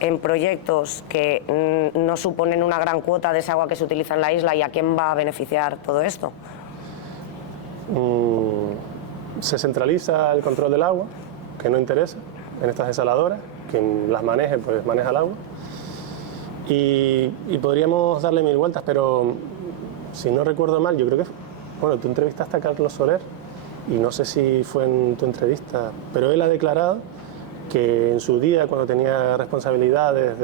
en proyectos que no suponen una gran cuota de esa agua que se utiliza en la isla, y a quién va a beneficiar todo esto? Se centraliza el control del agua, que no interesa, en estas desaladoras. Quien las maneje, pues maneja el agua. Y podríamos darle mil vueltas, pero si no recuerdo mal, yo creo que Bueno, tú entrevistaste a Carlos Soler y no sé si fue en tu entrevista, pero él ha declarado que en su día, cuando tenía responsabilidades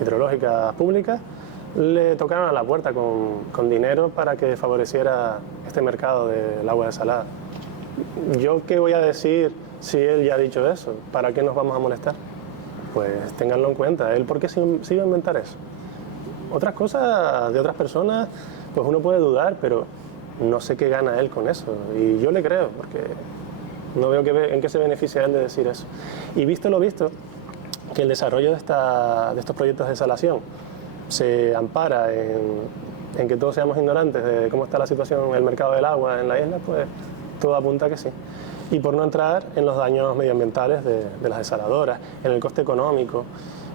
hidrológicas públicas, le tocaron a la puerta con dinero para que favoreciera este mercado del agua desalada. ¿Yo qué voy a decir si él ya ha dicho eso? ¿Para qué nos vamos a molestar? Pues ténganlo en cuenta. ¿Él por qué se iba a inventar eso? Otras cosas de otras personas, pues uno puede dudar, pero no sé qué gana él con eso. Y yo le creo, porque no veo en qué se beneficia él de decir eso. Y visto lo visto, que el desarrollo de estos proyectos de desalación se ampara en que todos seamos ignorantes de cómo está la situación en el mercado del agua en la isla, pues todo apunta a que sí. Y por no entrar en los daños medioambientales de las desaladoras, en el coste económico,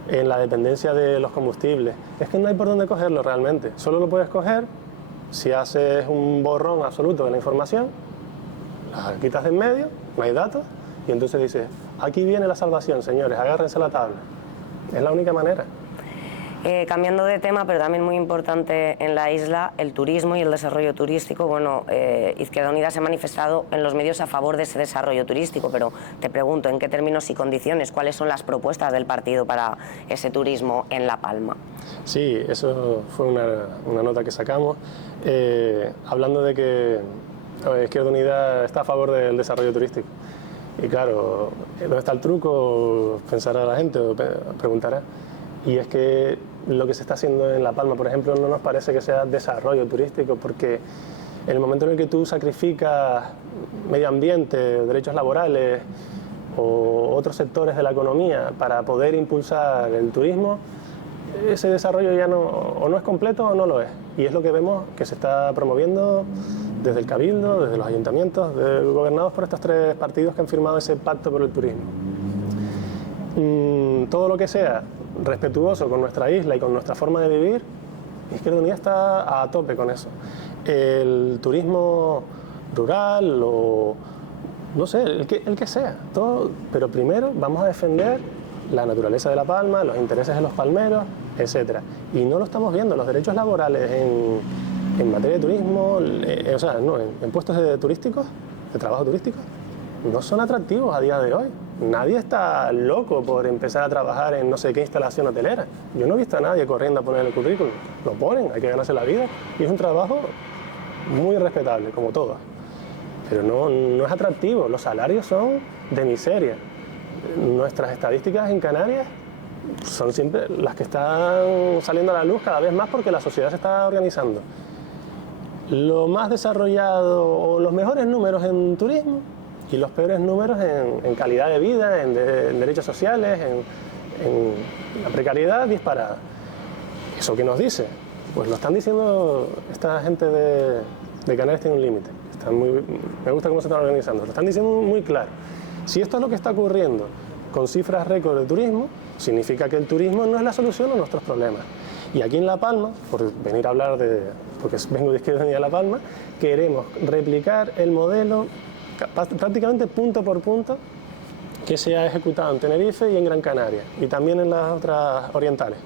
en la dependencia de los combustibles. Es que no hay por dónde cogerlo realmente. Solo lo puedes coger si haces un borrón absoluto de la información, la quitas de en medio, no hay datos, y entonces dices, aquí viene la salvación, señores, agárrense la tabla. Es la única manera. Cambiando de tema, pero también muy importante en la isla, el turismo y el desarrollo turístico. Bueno, Izquierda Unida se ha manifestado en los medios a favor de ese desarrollo turístico, pero te pregunto, ¿en qué términos y condiciones? ¿Cuáles son las propuestas del partido para ese turismo en La Palma? Sí, eso fue una nota que sacamos, hablando de que Izquierda Unida está a favor del desarrollo turístico. Y claro, ¿dónde está el truco? Pensará la gente o preguntará. Y es que lo que se está haciendo en La Palma, por ejemplo, no nos parece que sea desarrollo turístico, porque en el momento en el que tú sacrificas medio ambiente, derechos laborales o otros sectores de la economía para poder impulsar el turismo, ese desarrollo ya o no es completo o no lo es. Y es lo que vemos que se está promoviendo desde el Cabildo, desde los ayuntamientos, gobernados por estos tres partidos que han firmado ese pacto por el turismo. Todo lo que sea respetuoso con nuestra isla y con nuestra forma de vivir, Izquierda Unida está a tope con eso. El turismo rural o no sé, el que sea, todo, pero primero vamos a defender la naturaleza de La Palma, los intereses de los palmeros, etc. Y no lo estamos viendo, los derechos laborales en materia de turismo, o sea, no, en puestos turísticos, de trabajo turístico, no son atractivos a día de hoy. Nadie está loco por empezar a trabajar en no sé qué instalación hotelera. Yo no he visto a nadie corriendo a poner el currículum. Lo ponen, hay que ganarse la vida y es un trabajo muy respetable, como todos. Pero no es atractivo, los salarios son de miseria. Nuestras estadísticas en Canarias son siempre las que están saliendo a la luz cada vez más porque la sociedad se está organizando. Lo más desarrollado o los mejores números en turismo y los peores números en calidad de vida, en derechos sociales, en la precariedad disparada. ¿Eso qué nos dice? Pues lo están diciendo esta gente de Canarias tiene un límite. Me gusta cómo se están organizando. Lo están diciendo muy claro. Si esto es lo que está ocurriendo con cifras récord de turismo, significa que el turismo no es la solución a nuestros problemas. Y aquí en La Palma, por venir a hablar porque vengo de Izquierda Unida de La Palma, queremos replicar el modelo prácticamente punto por punto que se ha ejecutado en Tenerife y en Gran Canaria y también en las otras orientales,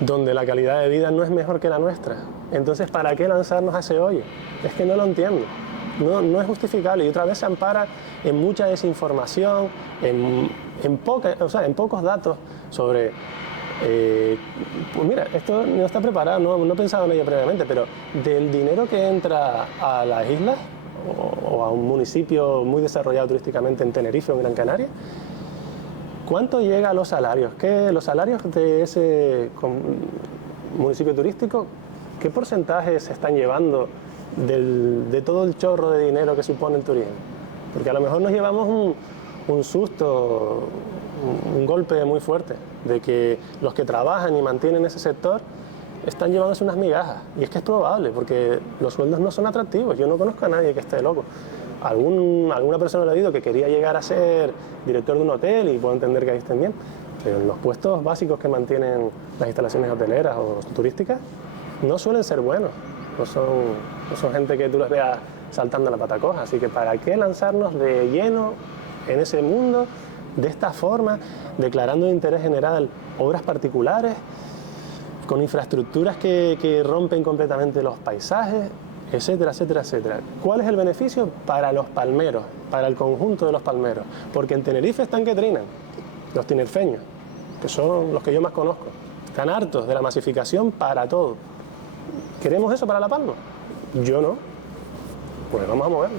donde la calidad de vida no es mejor que la nuestra. Entonces, ¿para qué lanzarnos a ese hoyo? Es que no lo entiendo. No es justificable y otra vez se ampara en mucha desinformación, en pocos datos sobre... pues mira, esto no está preparado, no he pensado en ello previamente, pero del dinero que entra a las islas o a un municipio muy desarrollado turísticamente en Tenerife o en Gran Canaria, ¿cuánto llega a los salarios? Los salarios de ese municipio turístico, ¿qué porcentaje se están llevando de todo el chorro de dinero que supone el turismo? Porque a lo mejor nos llevamos un susto, un golpe muy fuerte, de que los que trabajan y mantienen ese sector están llevándose unas migajas. Y es que es probable, porque los sueldos no son atractivos. Yo no conozco a nadie que esté loco. Alguna persona le ha dicho que quería llegar a ser director de un hotel y puedo entender que ahí estén bien, pero en los puestos básicos que mantienen las instalaciones hoteleras o turísticas no suelen ser buenos. No son gente que tú los veas saltando la pata coja. Así que ¿para qué lanzarnos de lleno en ese mundo de esta forma, declarando de interés general obras particulares con infraestructuras que rompen completamente los paisajes? etcétera, etcétera, etcétera. ¿Cuál es el beneficio para los palmeros, para el conjunto de los palmeros? Porque en Tenerife están que trinan, los tinerfeños, que son los que yo más conozco. Están hartos de la masificación para todo. ¿Queremos eso para La Palma? Yo no. Pues vamos a moverlo.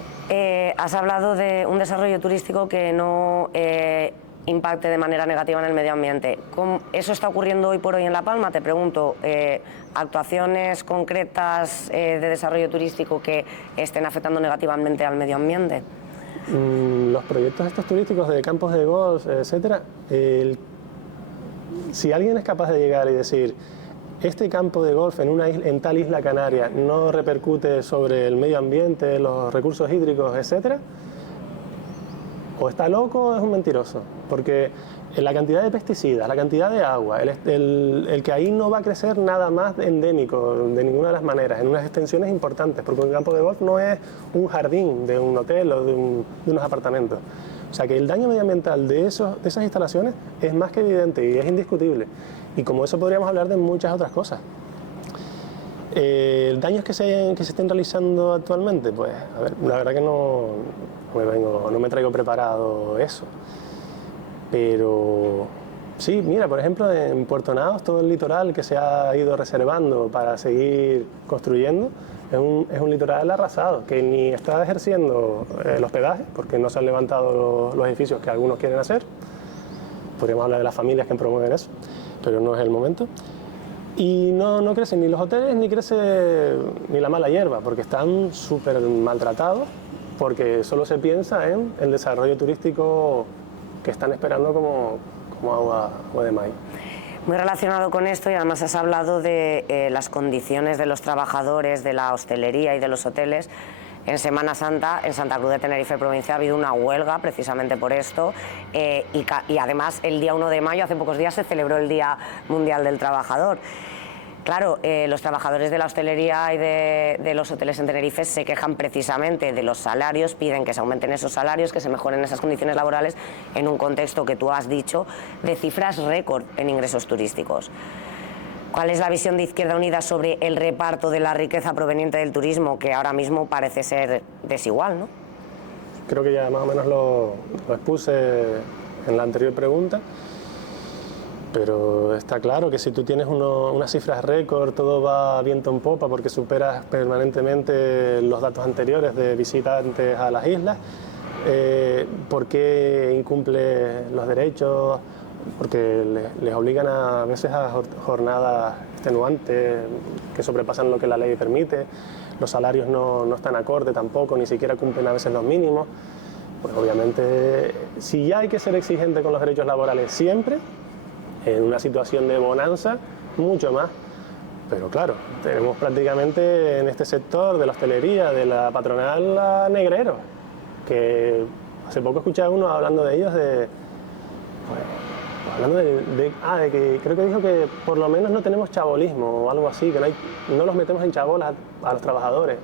Has hablado de un desarrollo turístico que no impacte de manera negativa en el medio ambiente. ¿Eso está ocurriendo hoy por hoy en La Palma? Te pregunto, ¿actuaciones concretas de desarrollo turístico que estén afectando negativamente al medio ambiente? Los proyectos estos turísticos de campos de golf, etcétera, si alguien es capaz de llegar y decir este campo de golf en tal isla canaria no repercute sobre el medio ambiente, los recursos hídricos, etcétera, o está loco o es un mentiroso, porque la cantidad de pesticidas, la cantidad de agua, el que ahí no va a crecer nada más endémico de ninguna de las maneras, en unas extensiones importantes, porque un campo de golf no es un jardín de un hotel o de unos apartamentos. O sea que el daño medioambial de esas instalaciones es más que evidente y es indiscutible. Y como eso podríamos hablar de muchas otras cosas. Daños que se estén realizando actualmente, pues a ver, la verdad que no me traigo preparado eso. Pero sí, mira, por ejemplo, en Puerto Naos, todo el litoral que se ha ido reservando para seguir construyendo, es un litoral arrasado, que ni está ejerciendo el hospedaje, porque no se han levantado los edificios que algunos quieren hacer. Podríamos hablar de las familias que promueven eso, pero no es el momento. Y no crecen ni los hoteles, ni crece ni la mala hierba, porque están súper maltratados, porque solo se piensa en el desarrollo turístico que están esperando como agua de maíz. Muy relacionado con esto, y además has hablado de las condiciones de los trabajadores de la hostelería y de los hoteles. En Semana Santa, en Santa Cruz de Tenerife, provincia, ha habido una huelga precisamente por esto, y además el día 1 de mayo, hace pocos días, se celebró el Día Mundial del Trabajador. Claro, los trabajadores de la hostelería y de los hoteles en Tenerife se quejan precisamente de los salarios, piden que se aumenten esos salarios, que se mejoren esas condiciones laborales, en un contexto que tú has dicho de cifras récord en ingresos turísticos. ¿Cuál es la visión de Izquierda Unida sobre el reparto de la riqueza proveniente del turismo, que ahora mismo parece ser desigual, ¿no? Creo que ya más o menos lo expuse en la anterior pregunta, pero está claro que si tú tienes unas cifras récord, todo va viento en popa porque superas permanentemente los datos anteriores de visitantes a las islas. ¿Por qué incumple los derechos? Porque les obligan a veces a jornadas extenuantes que sobrepasan lo que la ley permite, los salarios no están acorde tampoco, ni siquiera cumplen a veces los mínimos. Pues obviamente, si ya hay que ser exigente con los derechos laborales siempre, en una situación de bonanza, mucho más. Pero claro, tenemos prácticamente en este sector de la hostelería, de la patronal, a negreros, que hace poco escuché a uno hablando de ellos, hablando de que creo que dijo que por lo menos no tenemos chabolismo o algo así, que no los metemos en chabolas a los trabajadores.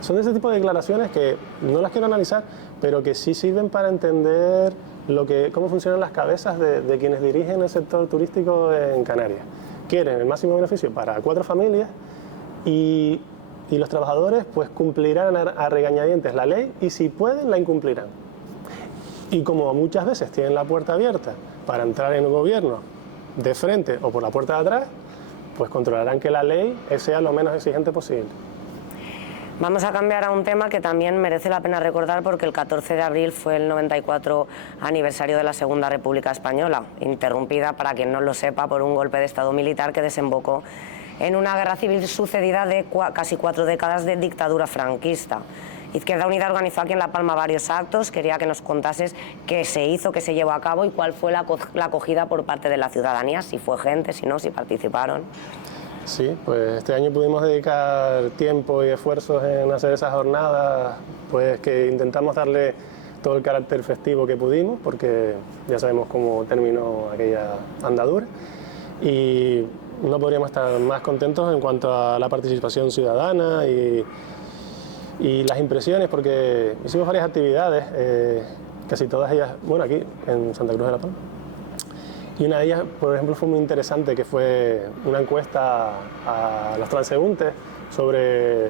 Son de ese tipo de declaraciones que no las quiero analizar, pero que sí sirven para entender cómo funcionan las cabezas de quienes dirigen el sector turístico en Canarias. Quieren el máximo beneficio para 4 familias y los trabajadores pues cumplirán a regañadientes la ley y si pueden la incumplirán. Y como muchas veces tienen la puerta abierta para entrar en el gobierno de frente o por la puerta de atrás, pues controlarán que la ley sea lo menos exigente posible. Vamos a cambiar a un tema que también merece la pena recordar, porque el 14 de abril fue el 94 aniversario de la Segunda República Española, interrumpida, para quien no lo sepa, por un golpe de Estado militar que desembocó en una guerra civil sucedida de casi 4 décadas de dictadura franquista. Izquierda Unida organizó aquí en La Palma varios actos. Quería que nos contases qué se hizo, qué se llevó a cabo y cuál fue la acogida por parte de la ciudadanía, si fue gente, si no, si participaron. Sí, pues este año pudimos dedicar tiempo y esfuerzos en hacer esas jornadas, pues que intentamos darle todo el carácter festivo que pudimos, porque ya sabemos cómo terminó aquella andadura. Y no podríamos estar más contentos en cuanto a la participación ciudadana y las impresiones, porque hicimos varias actividades, casi todas ellas, bueno, aquí en Santa Cruz de la Palma. Y una de ellas, por ejemplo, fue muy interesante, que fue una encuesta a los transeúntes sobre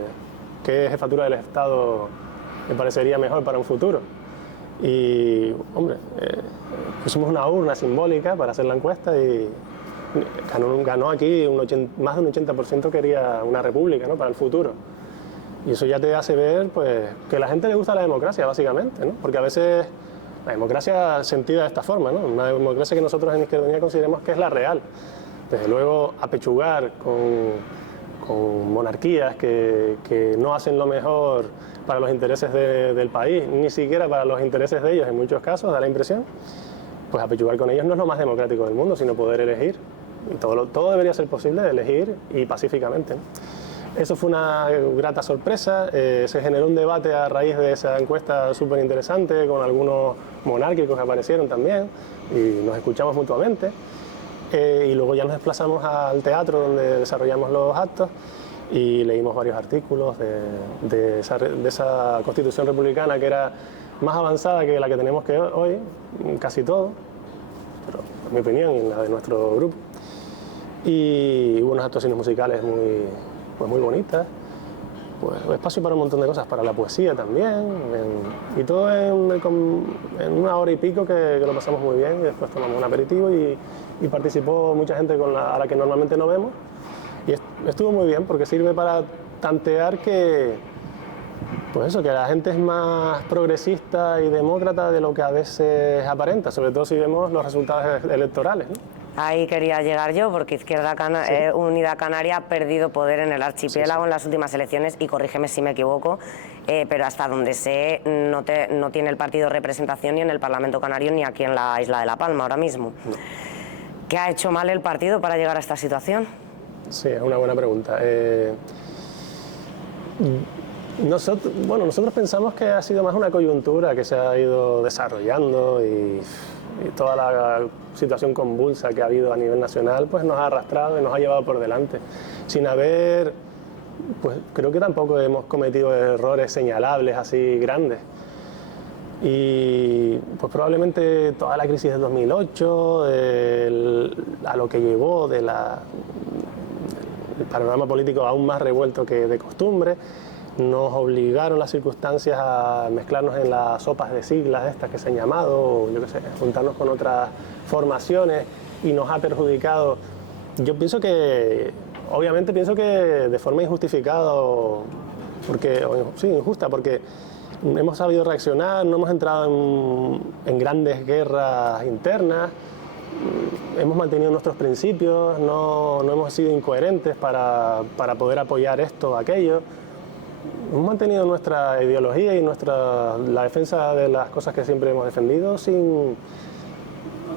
qué jefatura del Estado me parecería mejor para un futuro. Y, hombre, pusimos una urna simbólica para hacer la encuesta y ganó aquí más de un 80% quería una república, ¿no?, para el futuro. Y eso ya te hace ver, pues, que a la gente le gusta la democracia, básicamente, ¿no? Porque a veces la democracia sentida de esta forma, ¿no? Una democracia que nosotros en Izquierda Unida consideramos que es la real. Desde luego, apechugar con monarquías que no hacen lo mejor para los intereses del país, ni siquiera para los intereses de ellos en muchos casos, da la impresión, pues apechugar con ellos no es lo más democrático del mundo, sino poder elegir. Y todo debería ser posible de elegir y pacíficamente, ¿no? Eso fue una grata sorpresa, se generó un debate a raíz de esa encuesta súper interesante con algunos monárquicos que aparecieron también y nos escuchamos mutuamente. Y luego ya nos desplazamos al teatro donde desarrollamos los actos y leímos varios artículos de esa Constitución republicana que era más avanzada que la que tenemos que hoy, casi todo, pero en mi opinión y en la de nuestro grupo. Y hubo unas actuaciones musicales muy bonitas, pues espacio para un montón de cosas, para la poesía también, y todo en una hora y pico que lo pasamos muy bien y después tomamos un aperitivo y participó mucha gente a la que normalmente no vemos y estuvo muy bien porque sirve para tantear que, pues eso, que la gente es más progresista y demócrata de lo que a veces aparenta, sobre todo si vemos los resultados electorales, ¿no? Ahí quería llegar yo, porque Izquierda Unida Canaria ha perdido poder en el archipiélago en las últimas elecciones, y corrígeme si me equivoco, pero hasta donde sé no tiene el partido representación ni en el Parlamento Canario ni aquí en la isla de La Palma ahora mismo. No. ¿Qué ha hecho mal el partido para llegar a esta situación? Sí, es una buena pregunta. Nosotros pensamos que ha sido más una coyuntura que se ha ido desarrollando y toda la situación convulsa que ha habido a nivel nacional pues nos ha arrastrado y nos ha llevado por delante. Sin haber, pues creo que tampoco hemos cometido errores señalables así grandes. Y pues probablemente toda la crisis del 2008, a lo que llevó del panorama político aún más revuelto que de costumbre, nos obligaron las circunstancias a mezclarnos en las sopas de siglas estas que se han llamado, o yo qué sé, juntarnos con otras formaciones y nos ha perjudicado. Yo pienso que, obviamente pienso que de forma injustificada, injusta, porque hemos sabido reaccionar, no hemos entrado en grandes guerras internas, hemos mantenido nuestros principios, no hemos sido incoherentes para poder apoyar esto o aquello. Hemos mantenido nuestra ideología y la defensa de las cosas que siempre hemos defendido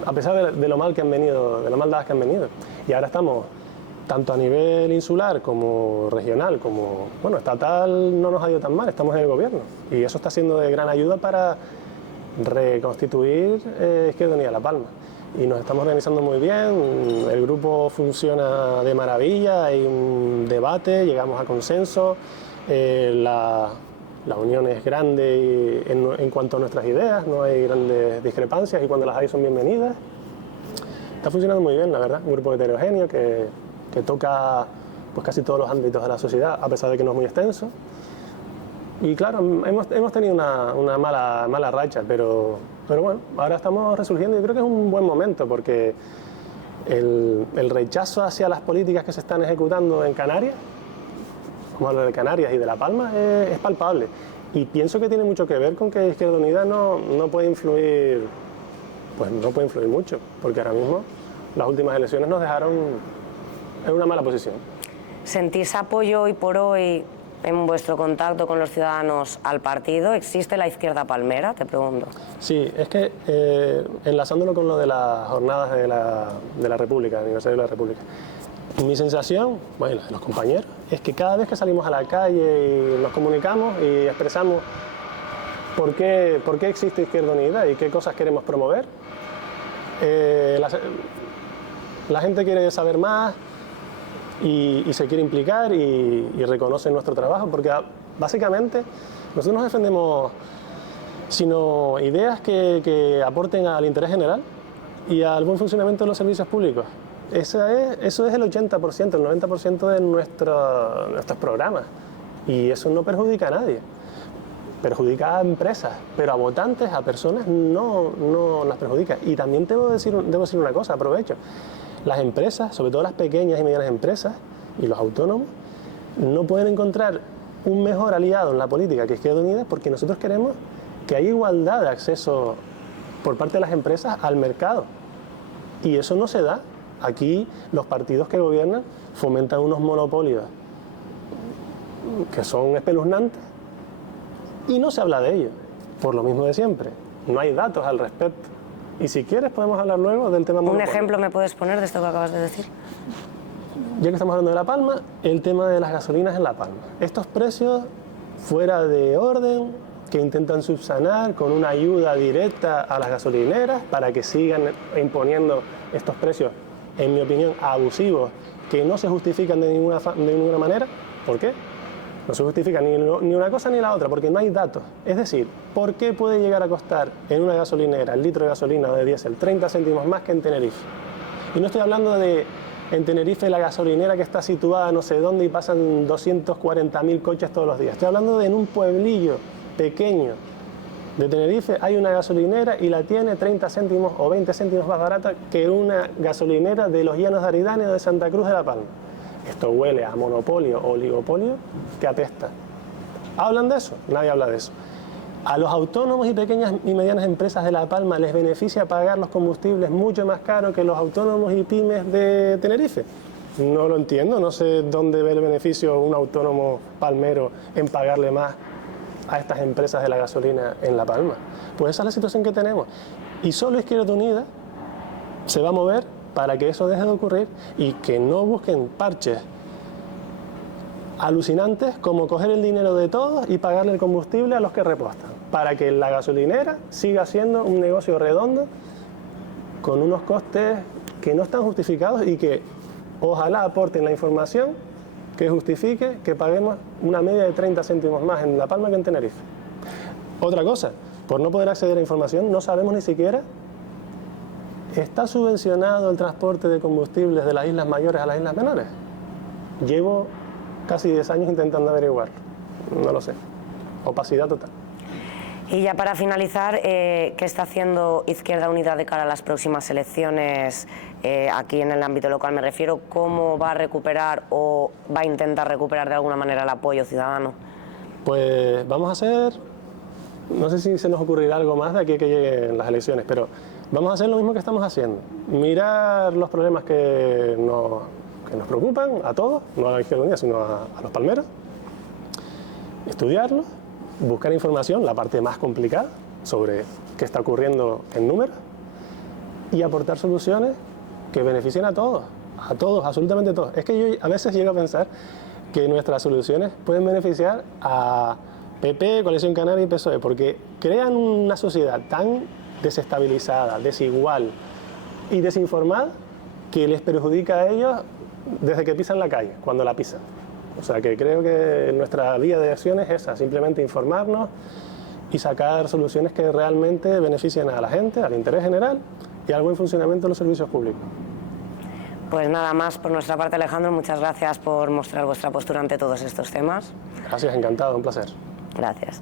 a pesar de lo mal que han venido, de lo maldadas que han venido. Y ahora estamos, tanto a nivel insular como regional, como estatal, no nos ha ido tan mal, estamos en el gobierno. Y eso está siendo de gran ayuda para reconstituir Izquierda Unida La Palma. Y nos estamos organizando muy bien, el grupo funciona de maravilla, hay un debate, llegamos a consenso. La unión es grande en cuanto a nuestras ideas, no hay grandes discrepancias y cuando las hay son bienvenidas. Está funcionando muy bien, la verdad, un grupo heterogéneo que toca pues, casi todos los ámbitos de la sociedad, a pesar de que no es muy extenso. Y claro, hemos tenido una mala racha, pero bueno, ahora estamos resurgiendo y creo que es un buen momento porque el rechazo hacia las políticas que se están ejecutando en Canarias, como hablo de Canarias y de La Palma, es palpable. Y pienso que tiene mucho que ver con que Izquierda Unida no puede influir, pues no puede influir mucho, porque ahora mismo las últimas elecciones nos dejaron en una mala posición. ¿Sentís apoyo hoy por hoy en vuestro contacto con los ciudadanos al partido? ¿Existe la izquierda palmera? Te pregunto. Sí, es que enlazándolo con lo de las jornadas de la República, el aniversario de la República, mi sensación, bueno, de los compañeros, es que cada vez que salimos a la calle y nos comunicamos y expresamos por qué existe Izquierda Unida y qué cosas queremos promover, la gente quiere saber más y se quiere implicar y reconoce nuestro trabajo, porque básicamente nosotros no defendemos sino ideas que aporten al interés general y al buen funcionamiento de los servicios públicos. Eso es el 80%, el 90% de nuestros programas. Y eso no perjudica a nadie. Perjudica a empresas, pero a votantes, a personas, no las perjudica. Y también debo decir una cosa, aprovecho. Las empresas, sobre todo las pequeñas y medianas empresas y los autónomos, no pueden encontrar un mejor aliado en la política que Izquierda Unida, porque nosotros queremos que haya igualdad de acceso por parte de las empresas al mercado. Y eso no se da. Aquí los partidos que gobiernan fomentan unos monopolios que son espeluznantes y no se habla de ello, por lo mismo de siempre. No hay datos al respecto. Y si quieres podemos hablar luego del tema monopolio. ¿Un ejemplo me puedes poner de esto que acabas de decir? Ya que estamos hablando de La Palma, el tema de las gasolinas en La Palma. Estos precios fuera de orden que intentan subsanar con una ayuda directa a las gasolineras para que sigan imponiendo estos precios, en mi opinión, abusivos, que no se justifican de ninguna manera. ¿Por qué? No se justifica ni una cosa ni la otra, porque no hay datos. Es decir, ¿por qué puede llegar a costar en una gasolinera el litro de gasolina o de diésel 30 céntimos más que en Tenerife? Y no estoy hablando de en Tenerife la gasolinera que está situada no sé dónde y pasan 240.000 coches todos los días. Estoy hablando de en un pueblillo pequeño de Tenerife hay una gasolinera y la tiene 30 céntimos o 20 céntimos más barata que una gasolinera de los Llanos de Aridane o de Santa Cruz de La Palma. Esto huele a monopolio o oligopolio que apesta. ¿Hablan de eso? Nadie habla de eso. A los autónomos y pequeñas y medianas empresas de La Palma les beneficia pagar los combustibles mucho más caros que los autónomos y pymes de Tenerife. No lo entiendo, no sé dónde ve el beneficio un autónomo palmero en pagarle más a estas empresas de la gasolina en La Palma. Pues esa es la situación que tenemos. Y solo Izquierda Unida se va a mover para que eso deje de ocurrir y que no busquen parches alucinantes como coger el dinero de todos y pagarle el combustible a los que repostan, para que la gasolinera siga siendo un negocio redondo con unos costes que no están justificados y que ojalá aporten la información que justifique que paguemos una media de 30 céntimos más en La Palma que en Tenerife. Otra cosa, por no poder acceder a información, no sabemos ni siquiera, ¿está subvencionado el transporte de combustibles de las islas mayores a las islas menores? Llevo casi 10 años intentando averiguarlo, no lo sé, opacidad total. Y ya para finalizar, ¿qué está haciendo Izquierda Unida de cara a las próximas elecciones? Aquí en el ámbito local me refiero, ¿cómo va a recuperar o va a intentar recuperar de alguna manera el apoyo ciudadano? Pues vamos a hacer, no sé si se nos ocurrirá algo más de aquí a que lleguen las elecciones, pero vamos a hacer lo mismo que estamos haciendo, mirar los problemas que nos preocupan a todos, no a la Izquierda Unida, sino a los palmeros, estudiarlos, buscar información, la parte más complicada, sobre qué está ocurriendo en números, y aportar soluciones que beneficien a todos, absolutamente todos. Es que yo a veces llego a pensar que nuestras soluciones pueden beneficiar a PP, Coalición Canaria y PSOE, porque crean una sociedad tan desestabilizada, desigual y desinformada que les perjudica a ellos desde que pisan la calle, cuando la pisan. O sea que creo que nuestra vía de acción es esa, simplemente informarnos y sacar soluciones que realmente beneficien a la gente, al interés general y al buen funcionamiento de los servicios públicos. Pues nada más por nuestra parte, Alejandro, muchas gracias por mostrar vuestra postura ante todos estos temas. Gracias, encantado, un placer. Gracias.